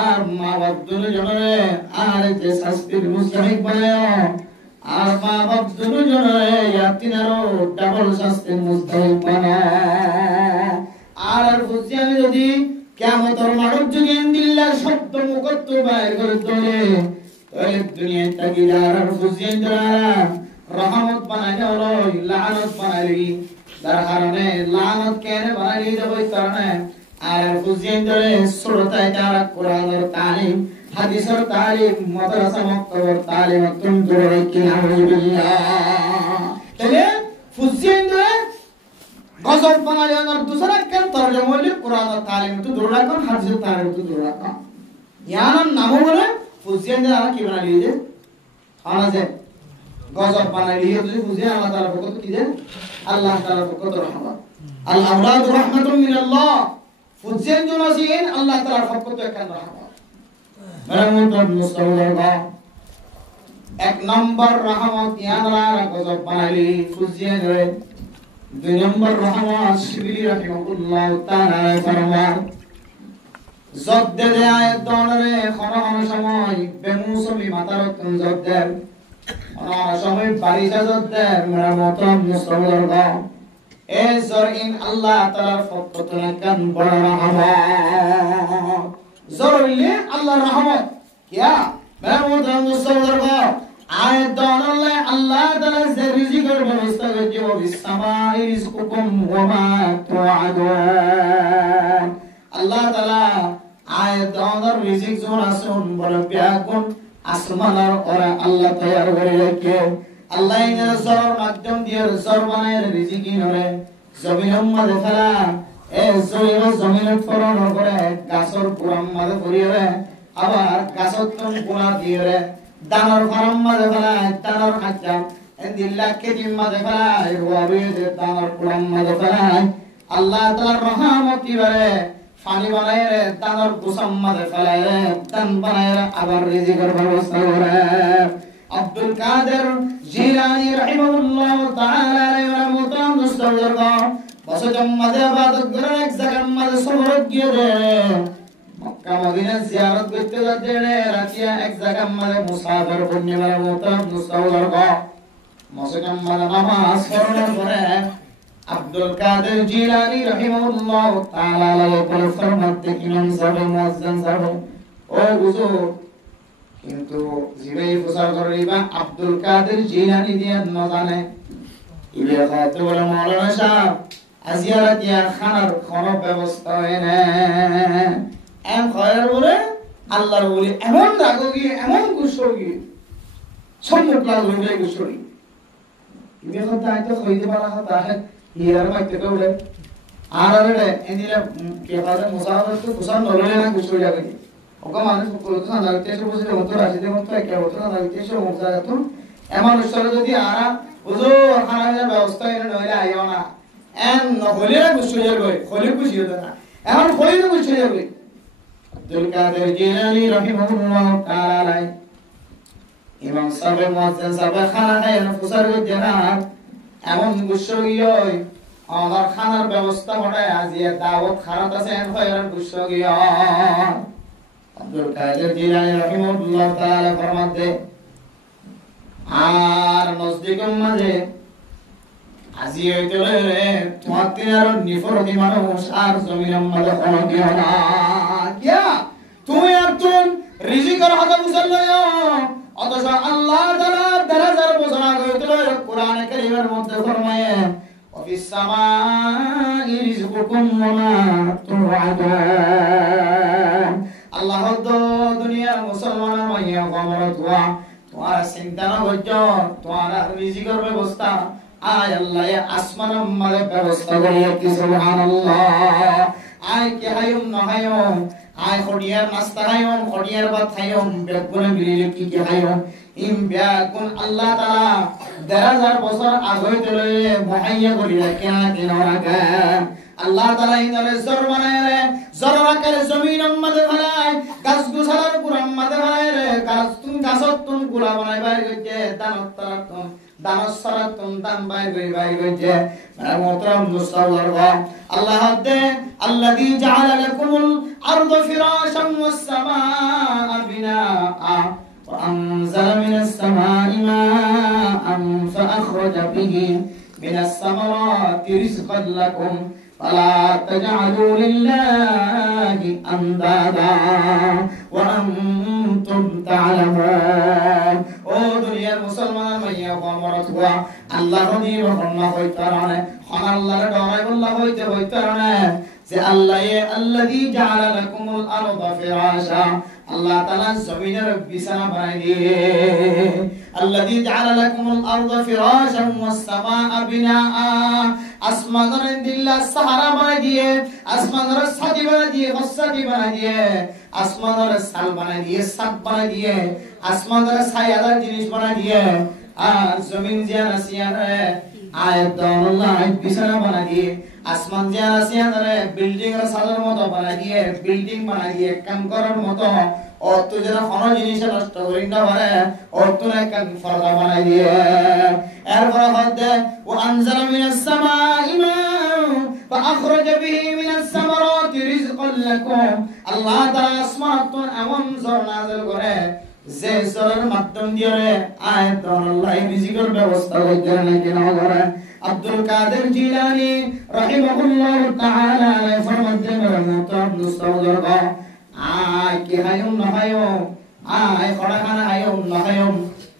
আর মা বাপ দুজনে আর যে শাস্তির মুস্তাহিক বানায় আর মা বাপ দুজনে ইয়াতিনারও ডাবল শাস্তির মুস্তাহিক বানায় আর বুঝিয়ান যদি কিয়ামতের মাঠে যদি দিল্লাহ শব্দ মুকদ্দ বাইর করে তোলে তাহলে দুনিয়া থেকে আর বুঝিয়ান যারা রহমত বানায় হলো লানত বানাইলি তার কারণে লানত কেন বানাইলি যাবে কারণে আর বুঝিয়ান ধরে শ্রোতায় যারা কোরআনের তালিম হাদিসের তালিম মাদ্রাসা মক্তবের তালিম তুম ধরে কি নাউযুবিল্লাহ তাহলে বুঝিয়ান ধরে গজব বানালে আর दूसरा কেন তরজমা হইলে কোরআনের তালিম তো ধরে রাখুন হাদিসের তালিম তো ধরে রাখুন ইয়ার নাম বলে বুঝিয়ান যারা কি বানালি যে খানা যে গজব বানালি যদি বুঝিয়ান আল্লাহ তাআলা পক্ষ কি যে আল্লাহ তাআলা পক্ষ রহমত আল আওলাদ রাহমাতুম মিনাল্লাহ ফুজিয়ান জুনাসিন আল্লাহ তাআলার পক্ষ থেকে কেন রহমত রহমত মুস্তাওয়া এক নম্বর রহমত ইয়ারা গজব বানালি ফুজিয়ান রে দুই নম্বর রহমত শিবলি রাহিমাহুল্লাহ তাআলা ফরমান জদ্দে আয়াত দনরে খরহন সময় বেমুসমি মাতারত জদ্দের অনেক সময় বাড়ি সাজাতে মেরামতম মুসলমানদের গাও এই জরিন আল্লাহ তাআলার পক্ষ থেকে কান বড় রহমত জরুরি আল্লাহর রহমত কিয়া মেরামতম মুসলমানদের গাও আয়াত দানাল্লাহ আল্লাহ তাআলা যে রিজিকের ব্যবস্থা করেছে ও বিসমাই রিজকুকুম ওয়া মা তুআদুন আল্লাহ তাআলা আয়াত দানার রিজিক যখন আসুন বড় ব্যাগুন আসমানের ওরা আল্লাহ তৈরি করে রাখে আল্লাহ এর জর মাধ্যম দিয়ে জর বানায় রিজিক ইনরে জমিনের মধ্যে ফেলা এই জমিনের ফলন করে গাছর পুরাম মধ্যে পড়িয়ে আবার গাছর তুম পুরা দিয়ে দানার ফার্ম মধ্যে ফেলা দানার খাচ্ছা এদিল্লা কেজির মধ্যে ফেলা রুয়াবি দানার পুরাম মধ্যে ফেলা আল্লাহ তাআলার রহমত ইবারে পানি বানায় রে দানার কুসাম মধ্যে ফেলায় রে দান বানায় রে আবার রিজিকের ব্যবস্থা করে আব্দুল কাদের জিলানী রাহিমাহুল্লাহ তাআলা আলাইহি ওয়া মুতাম মুস্তাওয়ার বসতম মধ্যে ইবাদত করে এক জায়গার মধ্যে সফর গিয়ে রে মক্কা মদিনা জিয়ারত করতে যেতে রে রাতিয়া এক জায়গার মধ্যে মুসাফির বন্যের মুতাম মুস্তাওয়ার বসতম মধ্যে নামাজ পড়ার পরে আব্দুল কাদের জিলানী রাহিমাহুল্লাহ তাআলা আলাইহি ফরমাতে ইমাম সাহেব মুয়াজ্জিন সাহেব ও হুজুর কিন্তু জিবে ফুসার করিবা আব্দুল কাদের জিলানী দিয়া ন জানে ইবে খাতে বলে মাওলানা সাহেব আজিয়ারা দিয়া খানার কোন ব্যবস্থা হয় না এম খয়ের বলে আল্লাহর বলি এমন রাগগি এমন গুসরগি সম্মুখ লাগলে গুসরি ইবে কথা আইতো কইতে পারা কথা ইয়ার মাইতে কইলে আরারে এদিলা কে পারে মুসাফির তো কুসান নলে না গুসরি যাবে ওকে মানুষ কত না লাগতে এসে বুঝলে মত রাশিতে মত একে মত না লাগতে এসে মুসা তো এমন ঈশ্বর যদি আরা হুজুর খানার ব্যবস্থা এনে নইলে আইও না এন নহলে গুসরি যাবে খলি খুশি হতো না এখন খলি গুসরি যাবে আব্দুল কাদের জিলানী রাহিমাহুল্লাহ তাআলা ইমাম সাহেব মুয়াজ্জিন সাহেব খানা খায় ফুসার জানাত এমন গুসরি হয় আমার খানার ব্যবস্থা হঠাৎ আজিয়া দাওয়াত খারাপ আছে এন খয়রান গুসরি হয় আব্দুল কাদের জিলানী রাহিমাহুল্লাহ তাআলা ফরমাতে আর নজদিকের মাঝে আজি হইতে রে তোমার তিনার নিফরতি মানুষ আর জমিনের মাঝে কোন দিও না কিয়া তুমি আর তুম রিজিকের হাতে মুসল্লায় অথচ আল্লাহ তাআলা দরাজার ঘোষণা করেছিল কোরআনে কারীমের মধ্যে ফরমায়ে ওয়াফিস সামাই রিজকুকুম ওয়া মা তুআদুন আল্লাহ তো দুনিয়ার মুসলমানের মাইয়া কমর তোমার চিন্তা না করছো তোমার রিজিকের ব্যবস্থা আয় আল্লাহ আসমানের মাঝে ব্যবস্থা করিয়া কি সুবহানাল্লাহ আয় কে হায়ুম না হায়ুম আয় খড়িয়ার নাস্তা হায়ুম খড়িয়ার ভাত হায়ুম বেগুনে মিলিয়ে কি কি হায়ুম ইম বেগুন আল্লাহ তাআলা 10000 বছর আগে চলে মুহাইয়া করিয়া কেন কেন রাখে আল্লাহ তাআলা ইনারে জর বানায় রে জর রাখে জমিনের মধ্যে ফেলায় গাছ গুছালার পুরাম মধ্যে ফেলায় রে গাছতুন গুলা বানায় বাইরে গিয়ে দানত্তরাতুন দানসরাতুন দান বাইরে গিয়ে মোহতরম মুসল্লার আল্লাহ দে আল্লাযী জাআলা লাকুমুল আরদা ফিরাশান ওয়াস সামাআ বিনাআ وأنزل من السماء ماء فأخرج به من الثمرات رزقا لكم فلا تجعلوا لله أندادا وأنتم تعلمون او دنيا المسلمان ميا قمرتوا الله ني وخنا হইতারানে খান আল্লাহর ডরাই বল্লা হইতারানে যে আল্লাহ আল্লাযী জাআলা লাকুমুল আরদা ফিরাশা আল্লাহ তাআলা জমিনের বিছানা বানাই দিয়ে আল্লাযী জাআলা লাকুমুল আরদা ফিরাশান ওয়াস সামাআ বিনাআ আসমানের দিল্লা সাহারা বানাই দিয়ে আসমানের ছাদি বানাই দিয়ে হসাদি বানাই দিয়ে আসমানের সাল বানাই দিয়ে সাত বানাই দিয়ে আসমানের ছায়াদার জিনিস বানাই দিয়ে আর জমিন জিয়া আসিয়ারে আয়াত দাওয়াল্লাহ বিছানা বানাই দিয়ে আসমান জিয়া আসিয়ারে বিল্ডিং এর সাদের মতো বানাই দিয়ে বিল্ডিং বানাই দিয়ে কাম করার মতো অত যেন কোনো জিনিস নষ্ট করি না পারে অত কাম ফরদা বানাই দিয়ে এরপর হতে ও আনজালা মিনাস সামাই মা'আন فأخرج به من الثمرات رزقا لكم الله تعالى আসমান এমন ঝড় নাযিল করে যে সরের মাধ্যম দিয়ে আয়াত আল্লাহ রিজিকের ব্যবস্থা করতে নাকি না করে আব্দুল কাদের জিলানী রাহিমাহুল্লাহ তাআলা ফরমাতেন মুতাব মুস্তাওদর আয় কি হায়ুম না হায়ুম আয় খড়াখানা হায়ুম না হায়ুম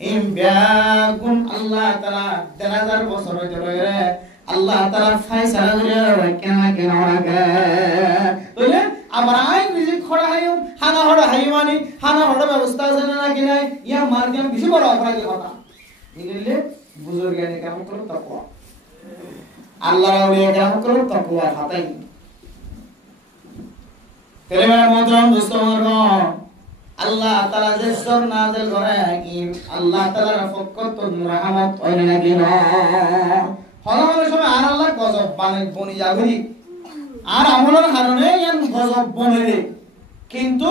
ইম বিয়াগুন আল্লাহ তাআলা 1000 বছর ধরে আল্লাহ তাআলা ফয়সালা করে কেন কেন রাখে বলে আবার আইন রিজিক খড়া হায়ুম হানা হড়া হাইমানি হানা হড়া ব্যবস্থা আছে না কি নাই ইয়া মাধ্যম বেশি বড় অপরাধী কথা নিলে বুজুর্গানি কাম করো তাকওয়া আল্লাহর আউলিয়া কাম করো তাকওয়া হাতাই তেরে মেরা মোহতরম দোস্তগণ আল্লাহ তাআলা যে সর নাযিল করে আল্লাহ তাআলার পক্ষ থেকে রহমত হয় নাকি না হলার সময় আর আল্লাহ গজব বনি যাবি আর আমলের কারণে ইয়ান গজব বনে কিন্তু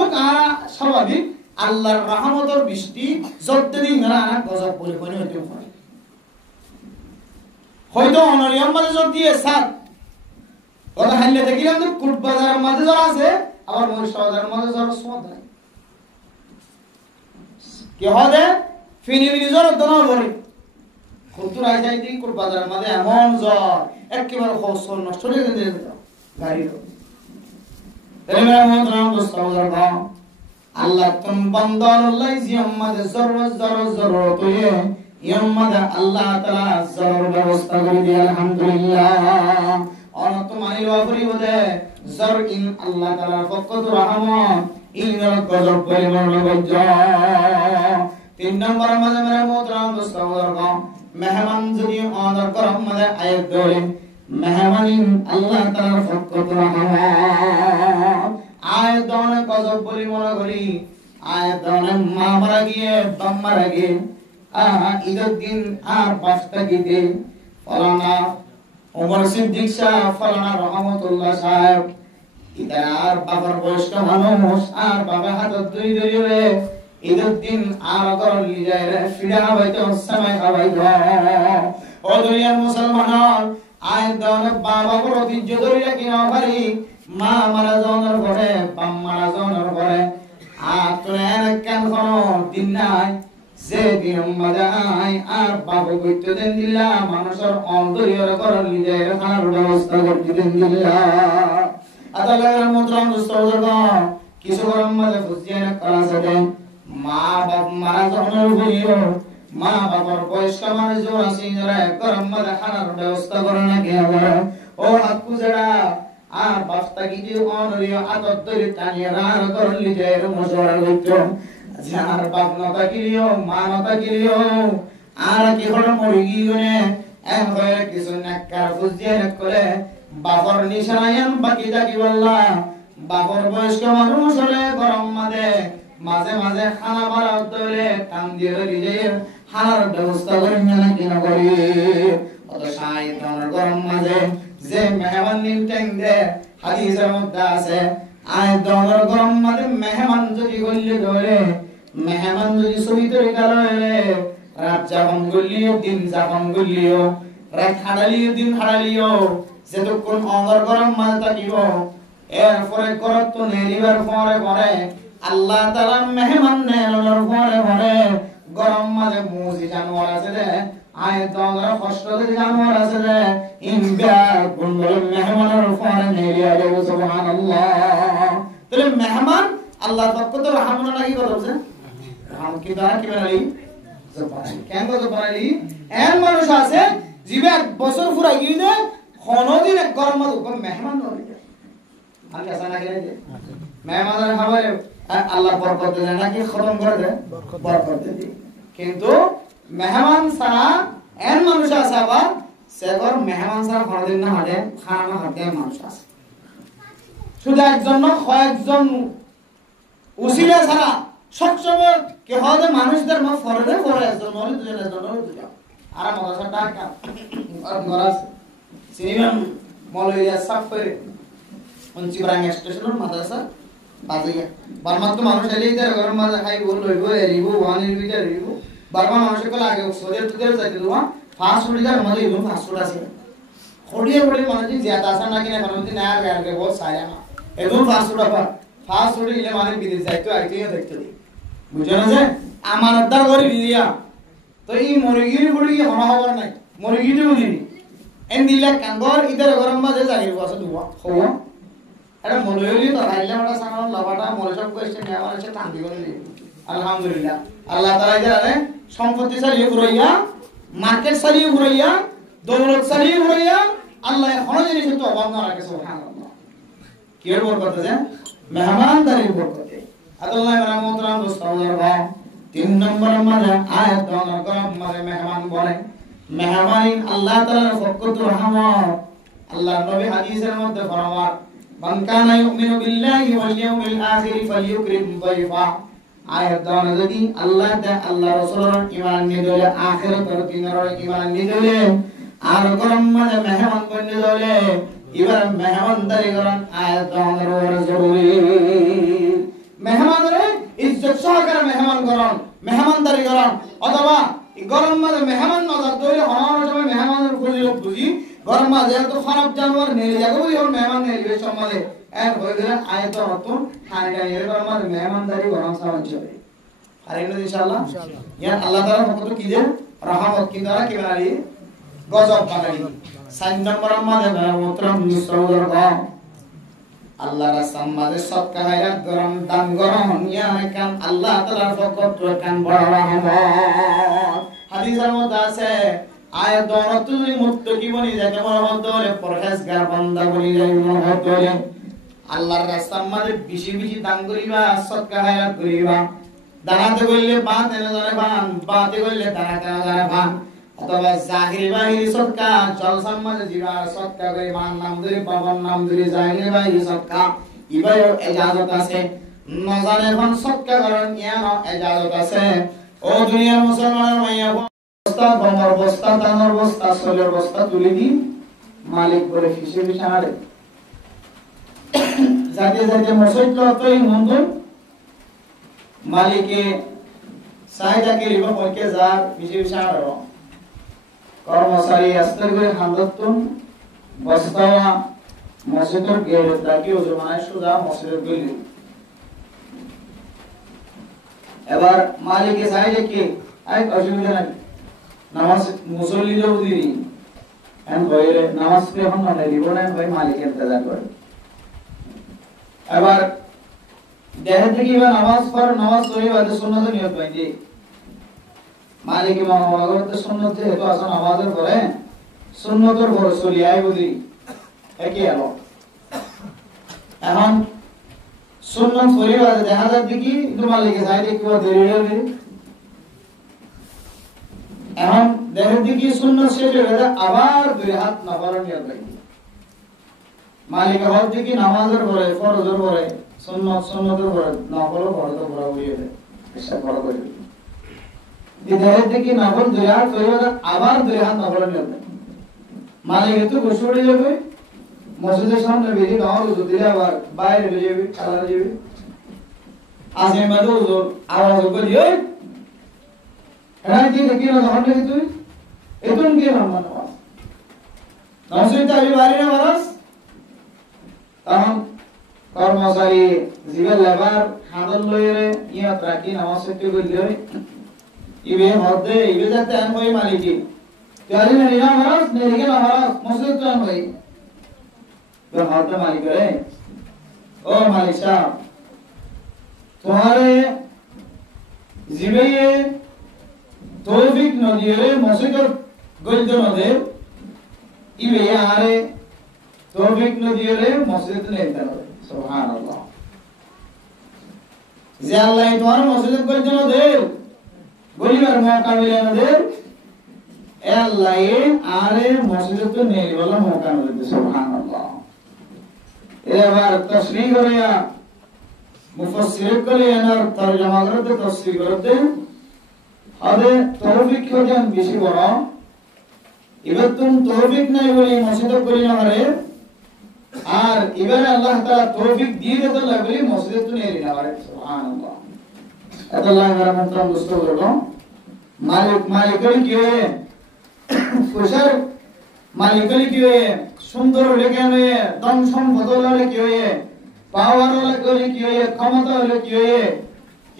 স্বাভাবিক আল্লাহর রহমতের বৃষ্টি যতদিন না গজব বলে বনে হইতে পারে হয়তো অনলিয়ম মাঝে যদি স্যার কথা হাইলে দেখি আমাদের কুট বাজারের মাঝে যারা আছে আবার মহিষা বাজারের মাঝে যারা সোদ নাই কি হবে ফিনি ফিনি জ্বর দনা বলে খুতুর আই যাই দিন কুট বাজারের মাঝে এমন জ্বর একেবারে খোসর নষ্ট হয়ে গেছে গাড়ি তেরে মেরা মোহতরম দোস্তগণ আল্লাহ তুম বান্দার আল্লাহ জিয়াম্মাদে জরুরত হয়ে ইয়াম্মাদে আল্লাহ তাআলা জরুর ব্যবস্থা করে দিয়ে আলহামদুলিল্লাহ আর তোমার ওপরই বলে জর ইন আল্লাহ তাআলার পক্ষ থেকে রহমত ইনর গজব পরিমাণ লজ্জা 3 নম্বর মাঝে মেরা মোহতরম দোস্তগণ মেহমান যদি অনার করম মাঝে আয়াত ধরে মেহমানিন আল্লাহ তাআলার পক্ষ থেকে রহমত আয়াত দনে গজব বলি মনে করি আয়াত দনে মা মারা গিয়ে বাপ মারা গিয়ে ঈদের দিন আর পাঁচটা গীতে ফলানা ওমর সিদ্দিক সাহেব ফলানা রহমতুল্লাহ সাহেব ইদার আর বাবার বয়স্ক মানুষ আর বাবা হাত ধরি ধরিয়ে ঈদের দিন আর করলি যায় রে ফিরা হইতো সময় খাওয়াইতো ও দুনিয়ার মুসলমান আয়াত দনে বাবা বড় ঐতিহ্য ধরিয়া কিনা পারি মা মারা যাওয়ার পরে বাপ মারা যাওয়ার পরে আর তোর কেন কোনো দিন নাই যে দিন মাঝে আয় আর বাবু করতে দেন দিল্লা মানুষের অন্তরীয় করার নিজের খানার ব্যবস্থা করতে দেন দিল্লা আদালের মোহতরম দোস্তগণ কিছু গরম মাঝে বুঝিয়ে করা যাবে মা বাপ মারা যাওয়ার পরেও মা বাবার বয়স্ক মানুষ আছে যারা গরম মাঝে খানার ব্যবস্থা করে না কে ও হাত পুজেরা আর বাস্তা কি যে অনরিয় আদর ধরে টানিয়ে রার করলি যে মশওয়ারা করতো যার বাপ নতা কিরিও মা নতা কিরিও আর কি হলো মরি গিয়ে এম হয়ে কিছু নাকার বুঝিয়ে করে বাপর নিশানায়ন বাকি থাকি বললা বাপর বয়স্ক মানুষ হলে গরম মাঝে মাঝে মাঝে খানা বাড়া ধরে কান দিয়ে রিজে খানার ব্যবস্থা করে না কিনা করি অত সাইতনের গরম মাঝে যে মেহমান নিমটেং দে হাদিসের মধ্যে আছে আয় দনের গরম মাঝে মেহমান যদি গল্লি ধরে মেহমান যদি সহি তরিকা রয়ে রাত যাপন গল্লিও দিন যাপন গল্লিও রাত হাড়ালিও দিন হাড়ালিও যেতক্ষণ অন্তর গরম মাঝে থাকিব এরপরে করত নেরিবার পরে পরে আল্লাহ তাআলা মেহমান নেওয়ার পরে পরে গরম মাঝে মুজি জানোয়ার আছে রে আয় দনের কষ্ট যদি জানোয়ার আছে রে ইনবা গুণবল মেহমানের পরে নেরিয়া দেব সুবহানাল্লাহ তাহলে মেহমান আল্লাহর পক্ষ থেকে রহমত লাগি করছে রহমত কি দ্বারা কি বানালি জবানি কেন জবানি এমন মানুষ আছে জিবে এক বছর পুরা গিয়ে কোনদিন এক গরম মাঝে মেহমান নয় আমি আসা না গেলে মেহমানের খাবারে আল্লাহ বরকত দেয় নাকি খতম করে দেয় বরকত দেয় কিন্তু মেহমান ছাড়া এন মানুষ আছে আবার সেগর মেহমান ছাড়া কোনদিন না হাঁটে খানা না হাঁটে মানুষ আছে শুধু একজন না কয়েকজন উসিলা ছাড়া সবসময় কে হয় মানুষদের মা ফরদে ফরে একজন নলে দুজন আর মাদ্রাসা টাকা আর গরাস সিনেমা মলইয়া সাফ করে পঞ্চিবরাং স্টেশনের মাদ্রাসা বাজিয়া বারমাত তো মানুষ এলেই তার গরম মাঝে খাই বল লইব এরিব ওয়ানের ভিতরে এরিব বারমা মানুষকে কল আগে সোদের তুদের যাইতে দুয়া ফাস্ট ফুড যার মধ্যে ইউন ফাস্ট ফুড আছে খড়িয়ে বলে মানুষ জিয়াদা আসা না কিনা মানুষ না আর আর বহুত সায়া না এদুন ফাস্ট ফুড আপা ফাস্ট ফুড ইলে মানে বিদেশ যাইতো আইতেই দেখতে দি বুঝছেন যে আমানতদার করে দিয়া তো এই মুরগির গুলি হনা খবর নাই মুরগিটো দিবি এন দিলে কাঙ্গর ইদার গরম মাঝে জাগির বসে দুবা হওয়া এটা মলয়লি তো রাইলা মাটা সানার লাভাটা মলসব কইছে নে আমার এসে টান দিবনি আলহামদুলিল্লাহ আল্লাহ তাআলা জানে সম্পত্তি চালিয়ে ঘুরাইয়া মার্কেট চালিয়ে ঘুরাইয়া দৌলত চালিয়ে ঘুরাইয়া আল্লাহ কোন জিনিস তো অভাব না রাখে সুবহানাল্লাহ কি এর বরকত আছে মেহমানদারির বরকতে আল্লাহ রহমতুল্লাহ মুস্তাওয়ার 3 নম্বর মাঝে আয়াত দনা করম মানে মেহমান বলে মেহমানিন আল্লাহ তাআলার ফকত রহমত আল্লাহ নবী হাদিসের মধ্যে ফরমান মান কানা ইউমিনু বিল্লাহি ওয়াল ইয়াউমিল আখির ফালইউকরিম যায়ফা আয়াত দনা যদি আল্লাহ রাসূলের ঈমান নিয়ে দলে আখিরাতের দিনের ঈমান নিয়ে দলে আর করম মানে মেহমান বনে দলে এবার মেহমানদারি করেন আয়াত দনার জরুরি মেহমানরে ইজ্জত সহকারে মেহমান করন মেহমানদারি করন অথবা গরম মাঝে মেহমান নজর দইলে হওয়ার সময় মেহমানের ফজিলত বুঝি গরম মাঝে তো খারাপ জানোয়ার নেই যাবে ওই মেহমান নেই এই সমাজে এক হয়ে গেলে আয়ত নতুন খায়টা এর গরম মাঝে মেহমানদারি গরম সামান চলে আর ইনশাআল্লাহ ইয়া আল্লাহ তাআলা কত কি যে রহমত কি দ্বারা কি বানালি গজব বানালি 4 নম্বর মাঝে মেহমানতরম নিসরুল গাম আল্লাহর সামনে সদকা হায়াত গরম দান গরম নিয়া কাম আল্লাহ তাআলার ফকত কাম বড় রহমত হাদিসের মধ্যে আছে আয়াত দরতুল মুত্তাকি বনি যাকে মহব্বত বলে পরহেজগার বান্দা বনি যায় মহব্বত বলে আল্লাহর রাস্তার মধ্যে বেশি বেশি দান করিবা সদকা হায়াত করিবা দানাতে কইলে বাত এনে জানে বান বাতে কইলে দানাতে জানে বান অথবা জাহিরি বাহিরি সদকা জলসার মাঝে জিবা সদকা করে মান নাম ধরে বাবার নাম ধরে জাহিরি বাহিরি সদকা ইবায়ও ইজাজত আছে নজানে কোন সদকা করেন ইয়ানো ইজাজত আছে ও দুনিয়ার মুসলমানের মাইয়া বস্তা বমর বস্তা দানর বস্তা সোলের বস্তা তুলে দি মালিক করে হিসেব সারে যাতে যাতে মসজিদ ততই মন্দন মালিকে সাইদাকে রিবা পয়কে যার হিসেব সারে কর্মচারী আস্তর করে হামদতুন বস্তাওয়া মসজিদের গেট দাকি ও জমানায় সুদা মসজিদের গলি এবার মালিকে সাইডে কি আই অসুবিধা নাই নামাজ মুসল্লি যে উদিরি এন কইরে নামাজ পে হন না দিব না ভাই মালিকের ইন্তজার করে এবার দেহ থেকে নামাজ পড় নামাজ পড়ি বাদ সুন্নাত নিয়ত বাইজি মালিক ইমাম আগরতে সুন্নত যেহেতু আসন নামাজের পরে সুন্নতের পরে চলি আই বুঝি একই আলো এখন সুন্নত পরিবার দেখা যায় দেখি কিন্তু মালিকে সাইডে কিবা দেরি হবে এখন দেখে দেখি সুন্নত শেষ হয়ে গেলে আবার দুই হাত নফল নিয়ত রাখি মালিক হল দেখি নামাজের পরে ফরজের পরে সুন্নতের পরে নফল ফরজ পড়া হয়ে যায় এসব বড় করে বিধায়ের থেকে নফল দুই হাত হয়ে গেলে আবার দুই হাত নফল নিয়ত মালিক তো বসে উঠে যাবে মসজিদের সামনে বেরিয়ে নামাজ দিলে আবার বাইরে বেরিয়ে যাবে খেলা যাবে আসে মাঝে হুজুর আওয়াজ বলি ওই এরাই কি দেখি না ধরলে তুই এতুন কি নামাজ নামাজটা আমি বাড়ি না মারাস তখন কর্মচারী জীবের লেবার হাঁদল লইরে ইয়াত রাখি নামাজ পড়তে গেলে ইবে হদে ইবে যাতে আন কই মালিকি তাহলে না ইনা মারাস নেরিকে না মারাস মসজিদ তো আন ভাই তো হদে মালিক রে ও মালিক সাহেব तुम्हारे जीवे तौफीक न दिए मस्जिद गलत न दे इबे यारे तौफीक न दिए मस्जिद ने दे सुभान अल्लाह जे अल्लाह तुम्हारे मस्जिद गलत न दे बोलिबार मौका मिले न दे ए अल्लाह आरे मस्जिद तो नेली वाला मौका न दे सुभान अल्लाह ए बार तस्लीम करिया मुफस्सिर कले एनार तर्जुमा करते तफसीर करते আরে তৌফিক খোঁজেন বেশি বড় এবার তুমি তৌফিক নাই বলি মসজিদে করি না পারে আর এবারে আল্লাহ তাআলা তৌফিক দিয়ে দিতে লাগলে মসজিদে তো নেই না পারে সুবহানাল্লাহ আল্লাহ রহমতুল্লাহ দোস্ত বলো মালিকের কি হয় ফুসার মালিকের কি হয় সুন্দর লেখে হয় দম সম্পদ হলে কি হয় পাওয়ার হলে কি হয় ক্ষমতা হলে কি হয়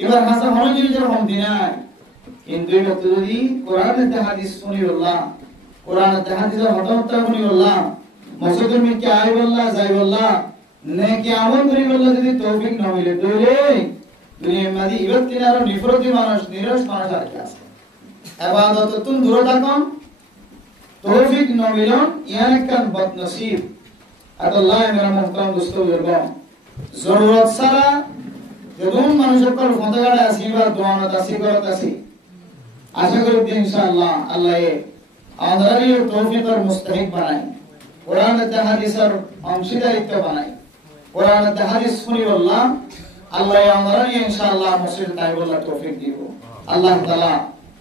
এবার হাসা হলো জিনিসের হমতি নাই, কিন্তু এটা তো যদি কোরআনের হাদিস শুনি বললাম, কোরআনের হাদিসের হঠাৎ শুনি বললাম, মসজিদের মিকে আই বললা যাই বললা, নেকি আমল করি বললা, যদি তৌফিক না হইলে দৌড়ে দুনিয়ার মাঝে ইবাদত আরো নিফরতি মানুষ, নিরস মানুষ আর কি আছে। ইবাদত তুন দূরে থাকুন, তৌফিক না মিলন ইয়ান একখান বদনসিব। আল্লাহ মেরা মুহতারাম দোস্ত বুজুর্গ, জরুরত ছাড়া যখন মানুষের কল ফতগাড়ে আসি বা দোয়ানত আসি করত আসি, আশা করি ইনশাআল্লাহ আল্লাহ আমাদের তৌফিকের মুস্তাহিক বানায়, কোরআনের হাদিসের অংশীদারিত্ব বানায়, কোরআনের হাদিস শুনি বললাম আল্লাহ আমাদের ইনশাআল্লাহ মসজিদ তাইবুল্লাহ তৌফিক দিব। আল্লাহ তাআলা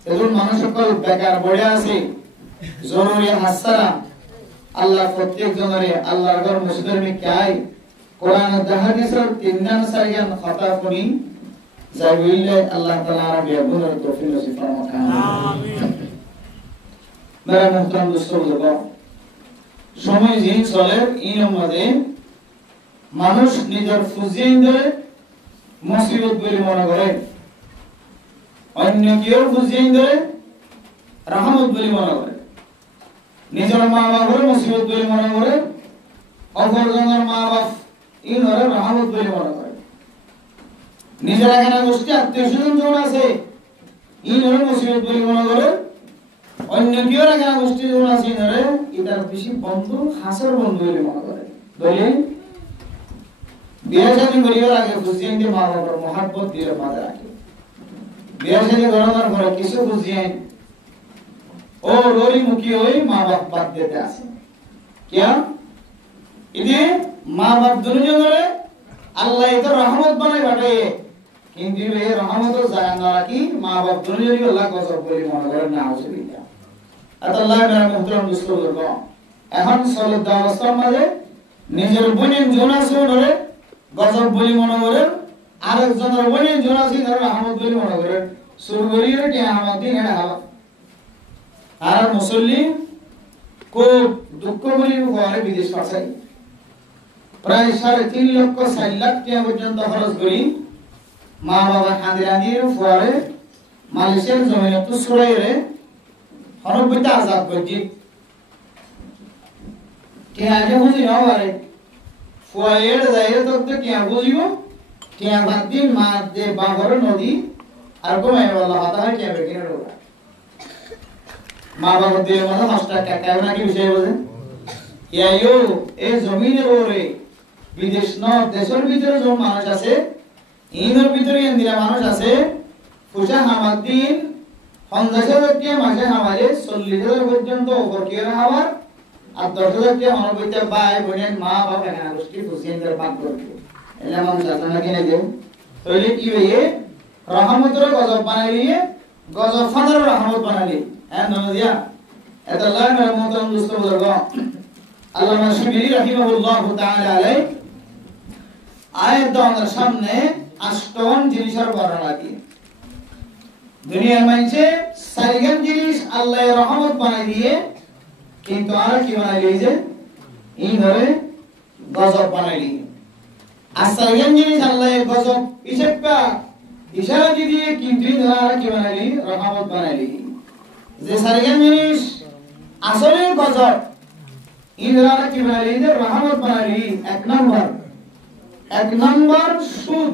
যখন মানুষের কল বেকার পড়ে আছে, জরুরি হাসারা আল্লাহ প্রত্যেক জনের আল্লাহর ঘর মসজিদের মিকে আই কোরআনের হাদিসের তিনজন সারিয়ান খাতা করি যাই বললে আল্লাহ তাআলা আরবি বুঝার তৌফিক নসিব ফরমাক। আমিন। মেরা মুহতারাম দোস্ত বুজুর্গ, সময় জিন চলে ইনের মধ্যে মানুষ নিজের ফুজিয়ে ধরে মুসিবত বলে মনে করে, অন্য কেউ ফুজিয়ে ধরে রহমত বলে মনে করে, নিজের মা বাবার মুসিবত বলে মনে করে, অপরজনের মা বাপ ইনরে রহমত বলে মনে করে, নিজের এখানে গোষ্ঠী আত্মীয় স্বজন জন আছে ইনরে মুসিবত বলে মনে করে, অন্য কেউ এখানে গোষ্ঠী জন আছে ইনরে এটার বেশি বন্ধু হাসর বন্ধু বলে মনে করে। বলে বিয়ে শাদী করিবার আগে বুঝিয়ে দিয়ে মা বাবার মহাব্বত দিয়ে মাঝে রাখে, বিয়ে শাদী করানোর পরে কিছু বুঝিয়ে ও রোরি মুখী হয়ে মা বাপ বাদ দিতে আসে। क्या इदे माँ बाप दुनिया में अल्लाह इधर रहमत बनाए बैठे, किंतु ये रहमत तो जाना कि माँ बाप दुनिया में अल्लाह को सब बोली मानकर ना हो सके क्या? अतल्लाह मेरा मुहतरम दोस्तों लोगों, এখন সলদ অবস্থার মাঝে নিজের বোনের জোনাসি ধরে গজব বলি মনে করে, আরেকজনের বোনের জোনাসি ধরে রহমত বলি মনে করে, শুরু করিয়ে কি আমাদের এটা হাওয়া আর মুসল্লি খুব দুঃখ বলি ঘরে বিদেশ পাঠাই, প্রায় 3.5 লক্ষ 4 লাখ টাকা পর্যন্ত খরচ করি মা বাবা হাঁদিরানির ফুয়ারে মালয়েশিয়ার জমিনে তো ছড়াইরে 90টা আজাদ করছি টিয়া যে বুঝি না পারে ফুয়ায়ের যাইরে তো টিয়া বুঝিব, টিয়া বাদ দিন মা যে বাঘর নদী আর কমে বলা হাতা হয় টিয়া বেকিনে রোগা মা বাবা দিয়ে মাথা 5 টাকা কেন নাকি বিষয় বোঝেন ইয়াইও এই জমিনের ওরে বিদেশ ন দেশের ভিতরে যে মানুষ আছে ইনের ভিতরে ইন্দিরা মানুষ আছে পূজা হামার দিন 50,000 টাকা মাসে হামারে 40,000 পর্যন্ত ওপর কি হাওয়ার আর 10,000 টাকা মানবইতে ভাই বোনের মা বাবা এখানে গোষ্ঠী ফুসিয়েন্দ্র পাক করবে এলা মানুষ আছে না কিনে দেব তাহলে কি হয়ে রহমতের গজব বানাইলিয়ে গজব ফাদার রহমত বানাইলি হ্যাঁ নদিয়া এটা আল্লাহ মেরা মুহতারাম দোস্ত বুজুর্গ আল্লামা শিবলি রাহিমাহুল্লাহ তাআলা আলাইহি আয়াত আমাদের সামনে 8টা জিনিসের বর্ণনা দিয়ে দুনিয়ার মানুষে 4টা জিনিস আল্লাহর রহমত বানাই দিয়ে কিন্তু আর কি বানাই দিয়েছে এই ধরে গজব বানাই দিয়ে আর 4টা জিনিস আল্লাহর গজব ইশারা দিয়ে কিন্তু আর কি বানাই রহমত বানাই দিয়ে যে 4টা জিনিস আসলে গজব ইনরা কি বানাই দিয়ে রহমত বানাই দিয়ে এক নম্বর সুদ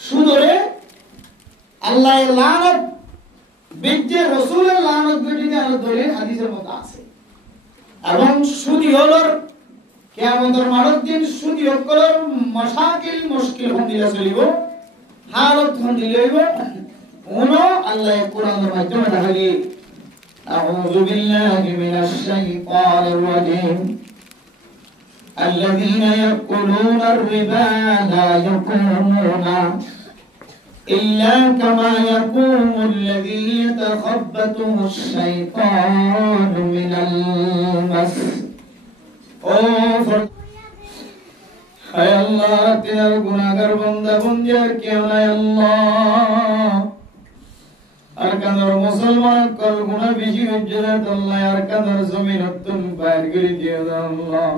সুদরে আল্লাহর লানত বিজে রাসূলের লানত গটিতে আলো ধরে হাদিসের মধ্যে আছে এবং সুদি হলো কিয়ামতের মাঠের দিন সুদি হকলর মশাকিল মুশকিল হন্দিলা চলিব হালত হন্দিলা হইব ওনো আল্লাহ কোরআনের মাধ্যমে দেখালি আউযু বিল্লাহি মিনাশ শাইতানির রাজীম الذين يأكلون الربا لا يقومون إلا كما يقوم الذي يتخبطه الشيطان من المس يا الله تيار गुनाहगार बंदा बंदियार क्यों ना अल्लाह अरकानर मुसलमान कल गुनाह बिजी उज्जत अल्लाह अरकानर जमीन तुम बाहर गिरी दिया अल्लाह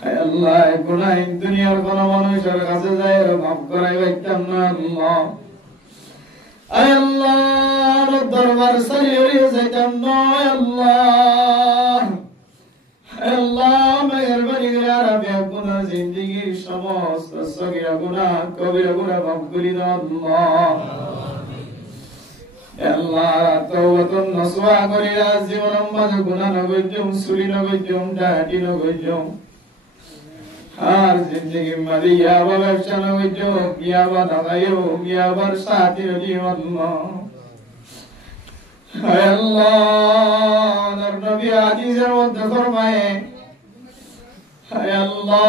আল্লাহ গুনাহ দুনিয়ার কোন মানুষের কাছে যায় মাফ করাই বাইতাম না আল্লাহ আল্লাহ দরবার সারিয়ে যাইতাম না আল্লাহ আল্লাহ মেহেরবানি করে আরামে গুনাহ জিন্দেগীর সমস্ত সগীরা গুনাহ কবিরা গুনাহ মাফ করে দাও আল্লাহ আল্লাহ তাওবাতুন নসুহা করিয়া জীবনের মাঝে গুনাহ নগইজম চুরি নগইজম ডাকাতি নগইজম আর জিন্দেগি মাঝে ইয়াবা ব্যবসা নগইজম ইয়াবা নগাইও ইয়াবার সাথী দিও আল্লাহ হায় আল্লাহ নবী হাদিসের মধ্যে ফরমায়ে হায় আল্লাহ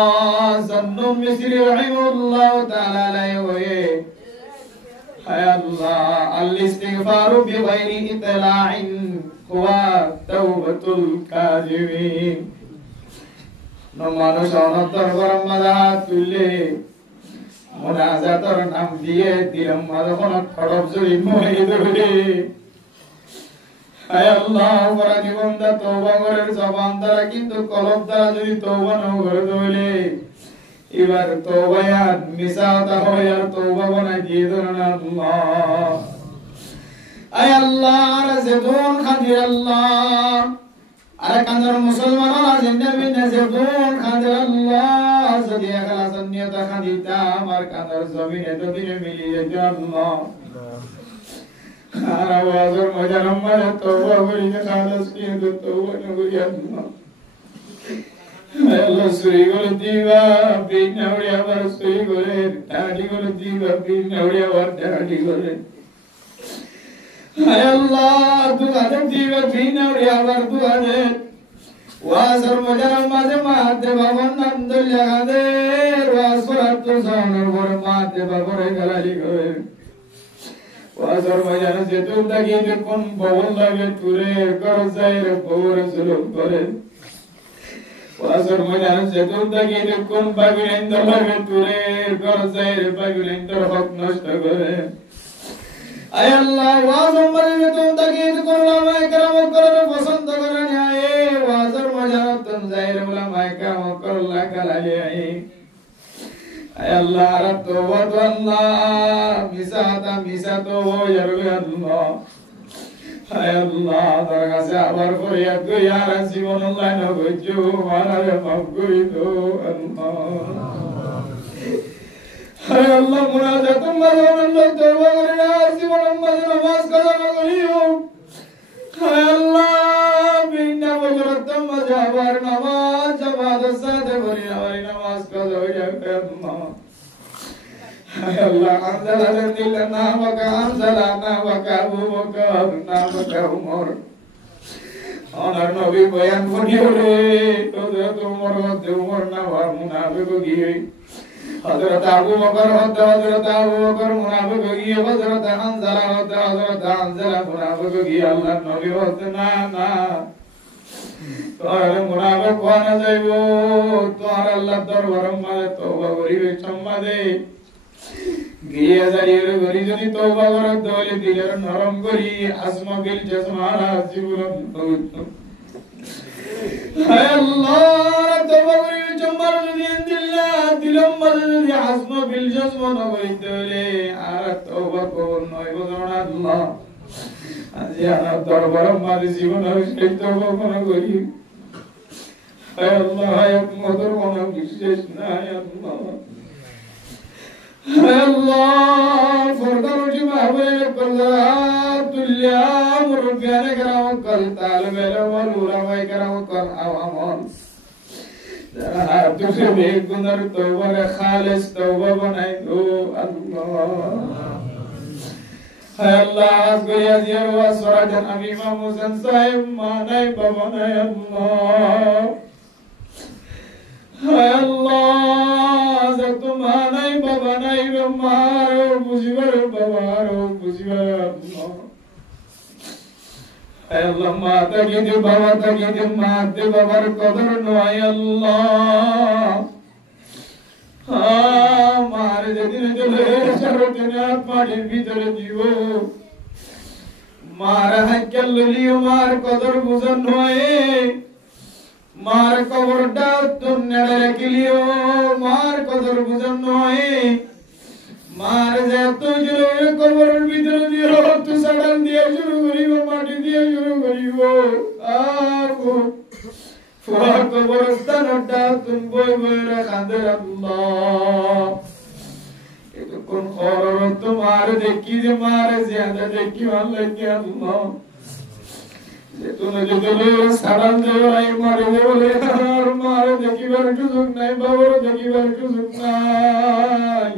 জান্নু মিসরি রাহিমাহুল্লাহ তাআলা আলাইহি হায় আল্লাহ আল ইস্তিগফারু বিগাইরি ইতলাইন ওয়া তাওবাতুল কাযিমিন মানুষ অনন্তর গরম মাদা তুলে মুনাজাতের নাম দিয়ে দিলাম মাদখন খড়ব জড়ি মই ধরে হায় আল্লাহ ওরা জীবন দা তওবা করার জবান দ্বারা কিন্তু কলব দ্বারা যদি তওবা না করে দইলে এবার তওবায়া মিসাতা হয় আর তওবা বানাই দিয়ে দেন আল্লাহ আয় আল্লাহ আর যেদুন খাদির আল্লাহ আর কান্দর মুসলমানরা জিন্দাবি না যেদুন খাদির আল্লাহ যদি ইখলাস নিয়ত খাদিতা আমার কান্দর জমিনে তো দিনে মিলি যেত আল্লাহ আর আওয়াজের মজার আমার তওবা করি না খালাস নিয়ে তো তওবা করি আল্লাহ আল্লাহ সুরি করে দিবা বিন নাউড়িয়া বার সুরি করে দাড়ি করে দিবা বিন নাউড়িয়া বার দাড়ি করে হায় আল্লাহ দুআতে দিবা বিন নাউড়িয়া বার দুআতে ওয়াজর মজার মাঝে মাতে বাবা নন্দ লাগাদে ওয়াজরাত তো জানার বড় মাতে বাবারে গালি করে ওয়াজর মজার যে তুই লাগি কোন বল লাগে তুরে কর যায় রে বউর জুলুম করে ওয়াজর মজার যে তুই লাগি কোন বাগিরেন্দ লাগে তুরে কর যায় রে বাগিরেন্দর হক নষ্ট করে আয় আল্লাহ ওয়াজর মজার যে তুই লাগি কোন উলামায়ে কেরাম করে পছন্দ করে না এ ওয়াজর মজার তুম যায় রে উলামায়ে কেরাম করে লাগালে আয় আয় আল্লাহ তওবা তো আল্লাহ মিসা তো ইয়ারবে আল্লাহ আয় আল্লাহ তার কাছে আবার ফরিয়াদ করি আর জীবন আল্লাহ নগজু মারারে মাফ করি তো আল্লাহ আয় আল্লাহ মুনাজাত মাঝে আল্লাহ তওবা করে না জীবন মাঝে নামাজ কাজা করিও আয় আল্লাহ বিনা বজরত মাঝে আবার নামাজ জামাত সাথে করি আর নামাজ কাজা হইয়া আল্লাহ Allah anzala lana wa ka anzalana wa ka Abu Bakar na wa ka Umar onar nabi bayan koriore to Umar na wa munafiq giye Hazrat Abu Bakar Hazrat Abu Bakar munafiq giye Hazrat Hanzala munafiq giye Allah nabi na তোর মুনাফিক কোনা যাইবো তোর আল্লাহ দরবার মাঝে তওবা করিবে ক্ষমা দে গিয়ে যাইর গরি যদি তওবা করে দলে দিলের নরম করি আসমা বিল জসমারা জীবন পবিত্র হায় আল্লাহ তওবা করি চম্বার যদি দিল্লাহ দিলম মাঝে যদি আসমা বিল জসমান করি দলে আর তওবা করন নয় বলনা আল্লাহ আজি আমার দরবার মাঝে জীবন সেই তওবা কোন করি হায় আল্লাহ একমাত্র কোন বিশেষ নাই আল্লাহ Allah fordaruji mahbub qalatulla murbiane karam qal talbela walura mai karam qal awaman dara tuse be gunar tawba khalis tawba banai do Allah hay Allah goya ziyar wa surajan amima musan sahib manai babanai Allah hay Allah zatumhanai babanai bamaro buzibar babaro buzibar Allah hay Allah mata gidi baba ta gidi mate babar qadar no hay Allah ha mare jedine jole sarotine atmadir bhitore dibo mara hakkel liyo mar qadar buzan hoye মার কবরটা তুন্নেড়ে রেখিলিও মার কদর বুঝন নয় মার যে তুই জুড়ে কবরের ভিতরে দিয়ে রক্ত সাড়ান দিয়ে শুরু করিব মাটি দিয়ে শুরু করিব আবু ফুয়া কবরস্থানটা তুমি বই বই রাখাতে আল্লাহ এতক্ষণ খরর তোমার দেখি যে মারে জিয়াদা দেখি ভাল লাগে আল্লাহ তুমি যদি সাড়ান দেওয়াই মারে বলে আর মারে দেখিবার সুযোগ নাই বাবার দেখিবার সুযোগ নাই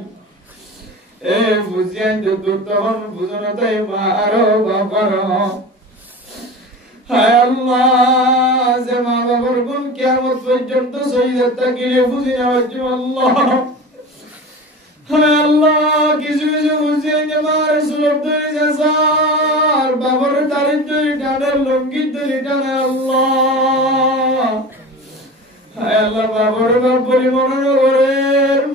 এ বুঝিয়ান যে তোর তখন বুঝনো তাই মা আরো বাবার হায় আল্লাহ যে মা বাবার গুণ কিয়ামত পর্যন্ত শহীদের তাকিয়ে বুঝি না আল্লাহ হায় আল্লাহ কিছু কিছু বুঝিয়ান যে মার সুলভ ধরে যাসার বাবার তারিখ ধরে টানার লঙ্গির ধরে টানে আল্লাহ হায় আল্লাহ বাবার বাপ বলি মনে করে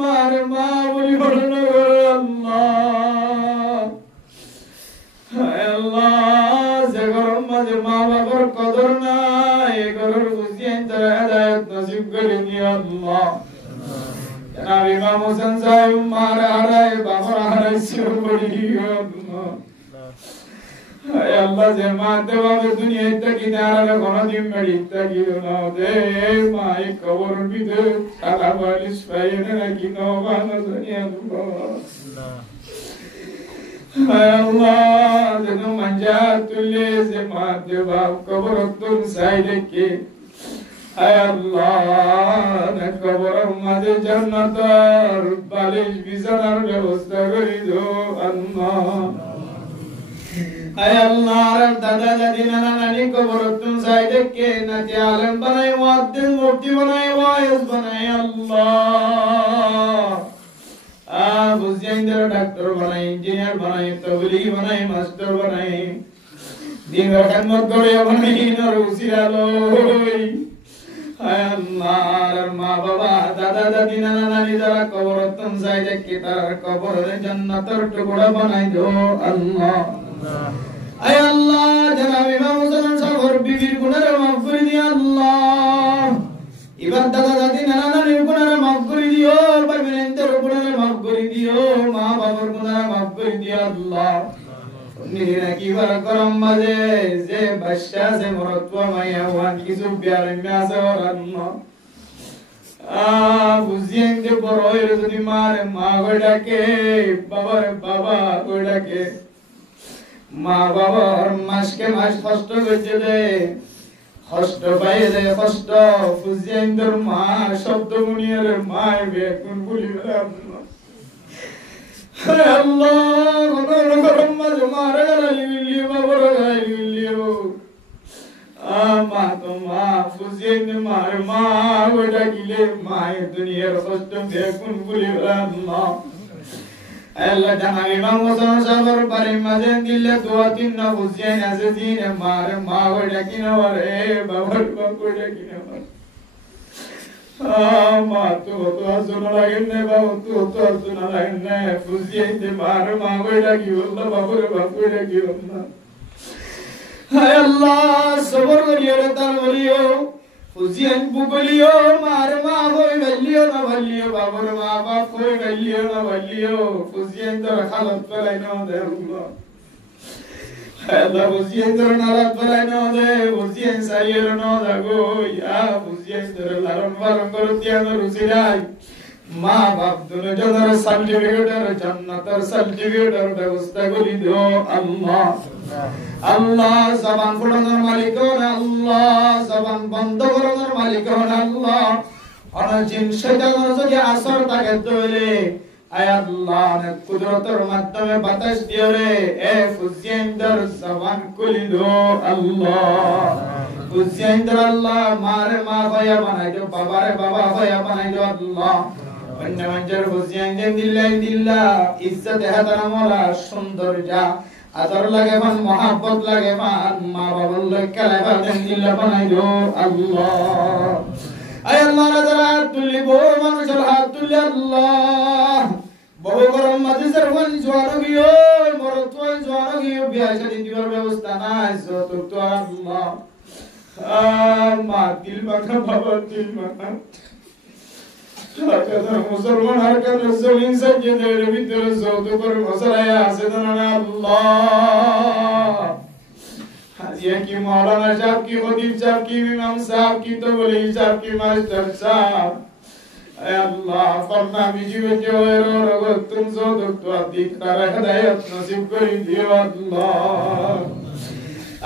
মার মা বলি মনে করে আল্লাহ হায় আল্লাহ যে গরম মাঝে মা বাবার কদর নাই এ গরর বুঝিয়েন তারা হেদায়ত নসিব করে নিয়ে আল্লাহ জনাব ইমাম হোসেন সাহেব মার হারায় বাবার হারায় শির বলি আল্লাহ হায় আল্লাহ যে মা দেওয়াবে দুনিয়ায় তাকি নারালে কোনদিন মেরি তাকি না দে মা এই কবর ভিতরে সারা বালিশ পাইনে রাখি নবান দুনিয়া আল্লাহ হায় আল্লাহ যেন মঞ্জা তুলে যে মা দেওয়া কবর তুল সাইডে কে হায় আল্লাহ না কবরের মাঝে জান্নাতের বালিশ বিছানার ব্যবস্থা করে দাও আল্লাহ হায় আল্লাহ দাদা দাদি নানা নানি কবর তুল সাইডে কে নাতি আলেম বানাই মুয়াদ্দিন মুফতি বানাই ওয়াইজ বানাই আল্লাহ বুঝিয়াইন্দর ডাক্তার বানাই ইঞ্জিনিয়ার বানাই তবলিগি বানাই মাস্টার বানাই দিনের খেদমত করে বানাই নর উসিরালই হায় আল্লাহ মা বাবা দাদা দাদি নানা নানি যারা কবরতন যায় দেখে তার কবরে জান্নাতের টুকরা বানাই দাও আল্লাহ হায় আল্লাহ জনাব ইমাম হোসেন সাহেবের বিবির গুনাহ মাফ করে দিও আল্লাহ এবার দাদা দাদি নানা নানির গুনাহ মাফ করে দিও ভাই বোনদের গুনাহ মাফ করে দিও মা বাবার গুনাহ মাফ করে দিও আল্লাহ নিরা কি বার করম মাঝে যে বাদশা যে মরতবা মাইয়া ওয়ান কিছু বিয়ারে মেয়াজে আল্লাহ বুঝিয়েন যে বড় হইলে যদি মারে মা কই ডাকে বাবার বাবা কই ডাকে মা বাবার মাসকে মাস কষ্ট করছে দে কষ্ট পাইলে কষ্ট বুঝিয়েন তোর মা শব্দ মুনিয়ার মায় বেকুন বলি আল্লাহ আল্লাহ কোন রকম মাঝে মারে গালিও বাবার গালিও মা তো মা ফুজিয়েন মার মা ওটা গিলে মায়ের দুনিয়ার কষ্ট দেখুন বলি আল্লাহ আল্লাহ জানাবি ইমাম হোসেন সাহেবের বাড়ি মাঝে দিলে দোয়া তিন না ফুজিয়েন আছে দিন মার মা ওটা কিনা রে বাবার বাপ ওটা কিনা মা তো আসনা লাগেন না বাবা তো আসনা লাগেন না ফুজিয়েন মার মা ওটা কি বললো বাবার বাপ ওটা কি বললো হায় আল্লাহ সবর করিও রে তার বলিও ফুজিয়ান বুগলিও মার মা হই গলিও না বলিও বাবার মা বাপ হই গলিও না বলিও ফুজিয়ান তোর হালত পলাই না দে আল্লাহ হায় আল্লাহ ফুজিয়ান তোর নারাত পলাই না দে ফুজিয়ান সাইয়ের না দাগো ইয়া ফুজিয়ান তোর লারন বারন করে দিয়া না রুসিরাই মা বাপ দুনো জনের সার্টিফিকেটের জান্নাতের সার্টিফিকেটের ব্যবস্থা করে দিও আল্লাহ আল্লাহ জবান ফোড়ানোর মালিক হন আল্লাহ জবান বন্ধ করানোর মালিক হন আল্লাহ অনজিন শয়তানের যদি আসর থাকে তৈলে আয় আল্লাহ নে কুদরতের মাধ্যমে বাতাস দিও রে এ ফুজিয়েন্দার জবান খুলি দো আল্লাহ ফুজিয়েন্দার আল্লাহ মারে মা ভাইয়া বানাই দো বাবারে বাবা ভাইয়া বানাই দো আল্লাহ অন্য মঞ্জর ফুজিয়েন্দার দিল্লাহ ইজ্জত হাতারা মোলা সুন্দর যা আদর লাগে মান মোহাব্বত লাগে মান মা বাবার লক্ষ্য লাগে দিল্লাহ বানাই দো আল্লাহ আয় আল্লাহ যারা হাত তুললি বহু মানুষের হাত তুললি আল্লাহ বহু গরম মাঝে ওয়ান জোয়ানো গিয়ে মরত ওয়ান জোয়ানো গিয়ে বিয়া শাদী দিবার ব্যবস্থা নাই যত তো আল্লাহ মা দিল মাখা বাবা দিল মাখা মুসলমান আর কার জমিন সাজ্জাদের ভিতরে যৌত করে মশলায় আছে না আল্লাহ হাজিয়া কি মৌলানা সাহেব কি খতিব সাহেব কি ইমাম সাহেব কি তবলি সাহেব কি মাস্টার সাহেব اے اللہ فرنا بیجی بچے ہوئے رو رگو تم سو دکتو عدیق تارا ہدایت نصیب کری دیو اللہ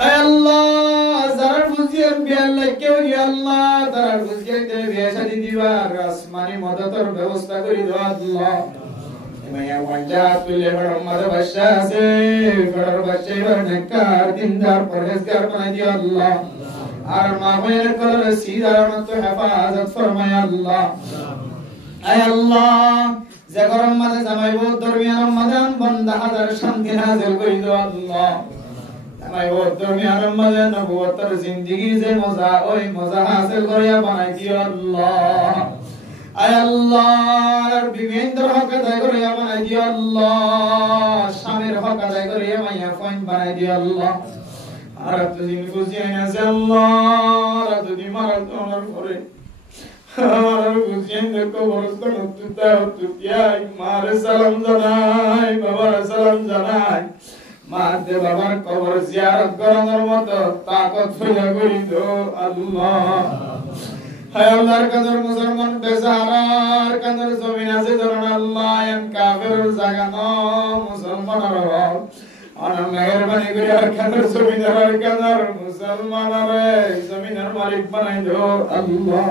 اے اللہ ضرر بزیر بی اللہ کیوں گی اللہ ضرر بزیر دے بیشا دی دیوار آسمانی مدد اور بیوستا کری دو اللہ میں وانجات لے بڑا مدد بشا سے بڑا بچے برنکار دیندار پرہزگار بنا دیو اللہ আর মা বইয়ের কলর সিদা মত হেফাজত ফরমায় আল্লাহ আয় আল্লাহ যে গরম মাঝে জামাইব দরমিয়ান মাদান বান্দা হাজার শান্তি নাযিল করি দাও আল্লাহ জামাইব দরমিয়ান মাঝে নবুয়তের জিন্দেগি যে মজা ওই মজা হাসিল করিয়া বানাই দিও আল্লাহ আয় আল্লাহ আর বিবেন্দর হক আদায় করিয়া বানাই দিও আল্লাহ স্বামীর হক আদায় করিয়া মাইয়া ফোন বানাই দিও আল্লাহ আর তুমি বুঝিয়ে না আল্লাহ আর তুমি মারাত ওনার পরে আর বুঝিয়ে দেখো বরস্তান তুতা তুতিয়া মার সালাম জানাই বাবার সালাম জানাই মাতে বাবার কবর জিয়ারত করানোর মতো তাকত ফিরা করি দো আল্লাহ হায় আল্লাহর কাদের মুসলমান বেজারার কাদের জমিন আছে ধরুন আল্লাহ এন কাফের জাগানো মুসলমানের হক আনা মেহেরবানি করে আর কাদের জমিনের আর কাদের মুসলমানের জমিনের মালিক বানাই দাও আল্লাহ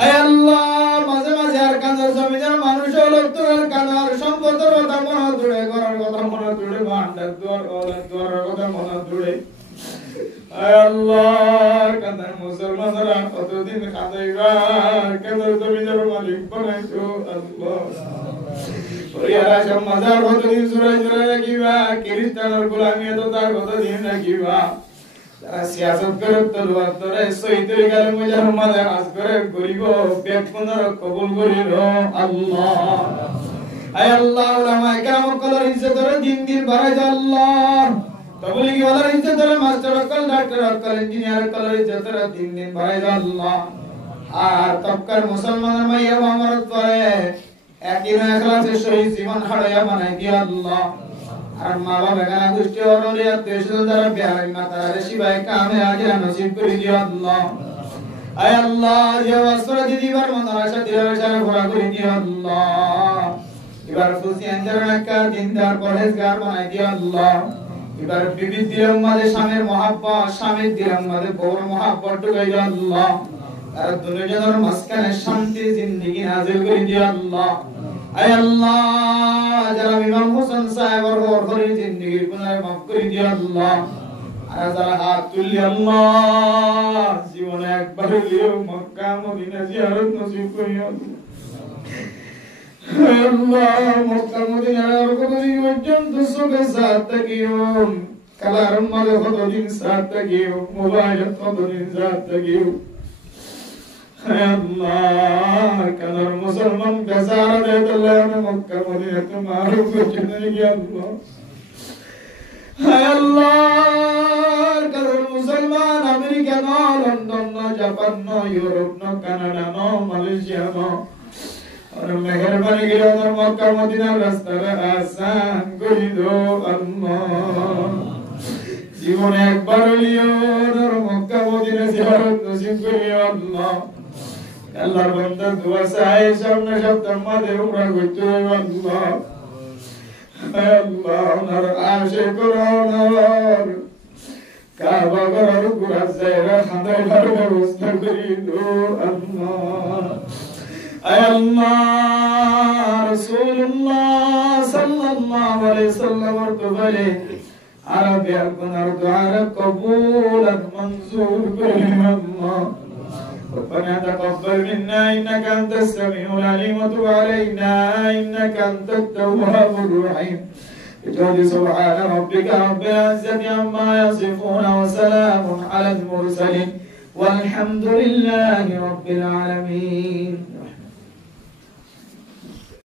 আয় আল্লাহ মাঝে মাঝে আর কাদের জমিনের মানুষ হলো তোর কাদের সম্পদের কথা মনে ধরে করার কথা মনে ধরে ভান্ডার দর ওলার দরের কথা মনে ধরে আয় আল্লাহ কাদের মুসলমানরা কতদিন কাঁদাইবা কাদের জমিনের মালিক বানাই দাও আল্লাহ ওরিয়ারা সমাজের কতদিন জুড়ে জুড়ে রাখিবা খ্রিস্টানের গোলামি তো তার কতদিন রাখিবা যারা সিয়াসত করে তলওয়ার ধরে শহীদ হয়ে গেল মুজার মাঝে আজ করে গরিব বেকুনর কবুল করিল আল্লাহ আয় আল্লাহ উলামা کرام কলর ইজ্জত ধরে দিন দিন বাড়াই দাও আল্লাহ তবলিগি ওয়ালার ইজ্জত ধরে master call doctor call engineer colour ইজ্জত ধরে দিন দিন বাড়াই দাও আল্লাহ আর তবকার মুসলমানের মাইয়া আমারত করে একই ইখলাসে শহীদ জীবন হারায়া বানাই দিও আল্লাহ আর মা বাবা গানা গোষ্ঠী অরলিয়া দেশের দ্বারা বিহারি মাতা রেশি ভাই কামে আগে নসিব করে দিও আল্লাহ আয় আল্লাহ যে বস্ত্র দিদিবার মন আশা দিবার সারা ভরা করে দিও আল্লাহ এবার খুশি আঞ্জারনাকা দিনদার পরহেজগার বানাই দিও আল্লাহ এবার বিবির দিলের মাঝে স্বামীর মহাব্বত স্বামীর দিলের মাঝে বউর মহাব্বত ঢুকাই দিও আল্লাহ আর দুনিয়ার মাঝখানে শান্তি জিন্দেগি নাযিল করে দিও আল্লাহ আয় আল্লাহ যারা ইমাম হোসেন সাহেবের ঘরের জিন্দেগির গুনাহ মাফ করে দিও আল্লাহ আর যারা হাত তুলি আল্লাহ জীবনে একবার হলেও মক্কা মদিনা জিয়ারত নসিব করিও আল্লাহ মক্কা মদিনার কতদিন পর্যন্ত সুখে সাথ থাকিও কালার মাঝে কতদিন সাথ থাকিও মোবাইলত কতদিন সাথ থাকিও আল্লাহ কাদের মুসলমান বেজারা দে আল্লাহ মক্কা মদিনা তোমার উপরে গিয়ে আল্লাহ হায় আল্লাহ কাদের মুসলমান আমেরিকা ন লন্ডন ন জাপান ন ইউরোপ ন কানাডা ন মালয়েশিয়া ন আর মেহেরবানি করে আমার মক্কা মদিনার রাস্তাটা আসান করে দাও আল্লাহ জীবনে একবার হলেও মক্কা মদিনা জিয়ারত নসিব করিও আল্লাহ আল্লাহর বান্দা দোয়া চাই সামনে সপ্তাহ মাঝে উমরা করতে হবে আল্লাহ আল্লাহ ওনার আশিক ওনার কাবা ঘরের ঘোরা জায়গা খাঁদাইবার ব্যবস্থা করি দো আল্লাহ আয় আল্লাহ রাসূলুল্লাহ সাল্লাল্লাহু আলাইহি সাল্লামের দরবারে আরবিয়ার গুনার দোয়া কবুল আর মঞ্জুর করে আল্লাহ ربنا تقبل منا إنك أنت السميع العليم وتب علينا إنك أنت التواب الرحيم بجود سبحان ربك رب العزة عما يصفون وسلام على المرسلين والحمد لله رب العالمين.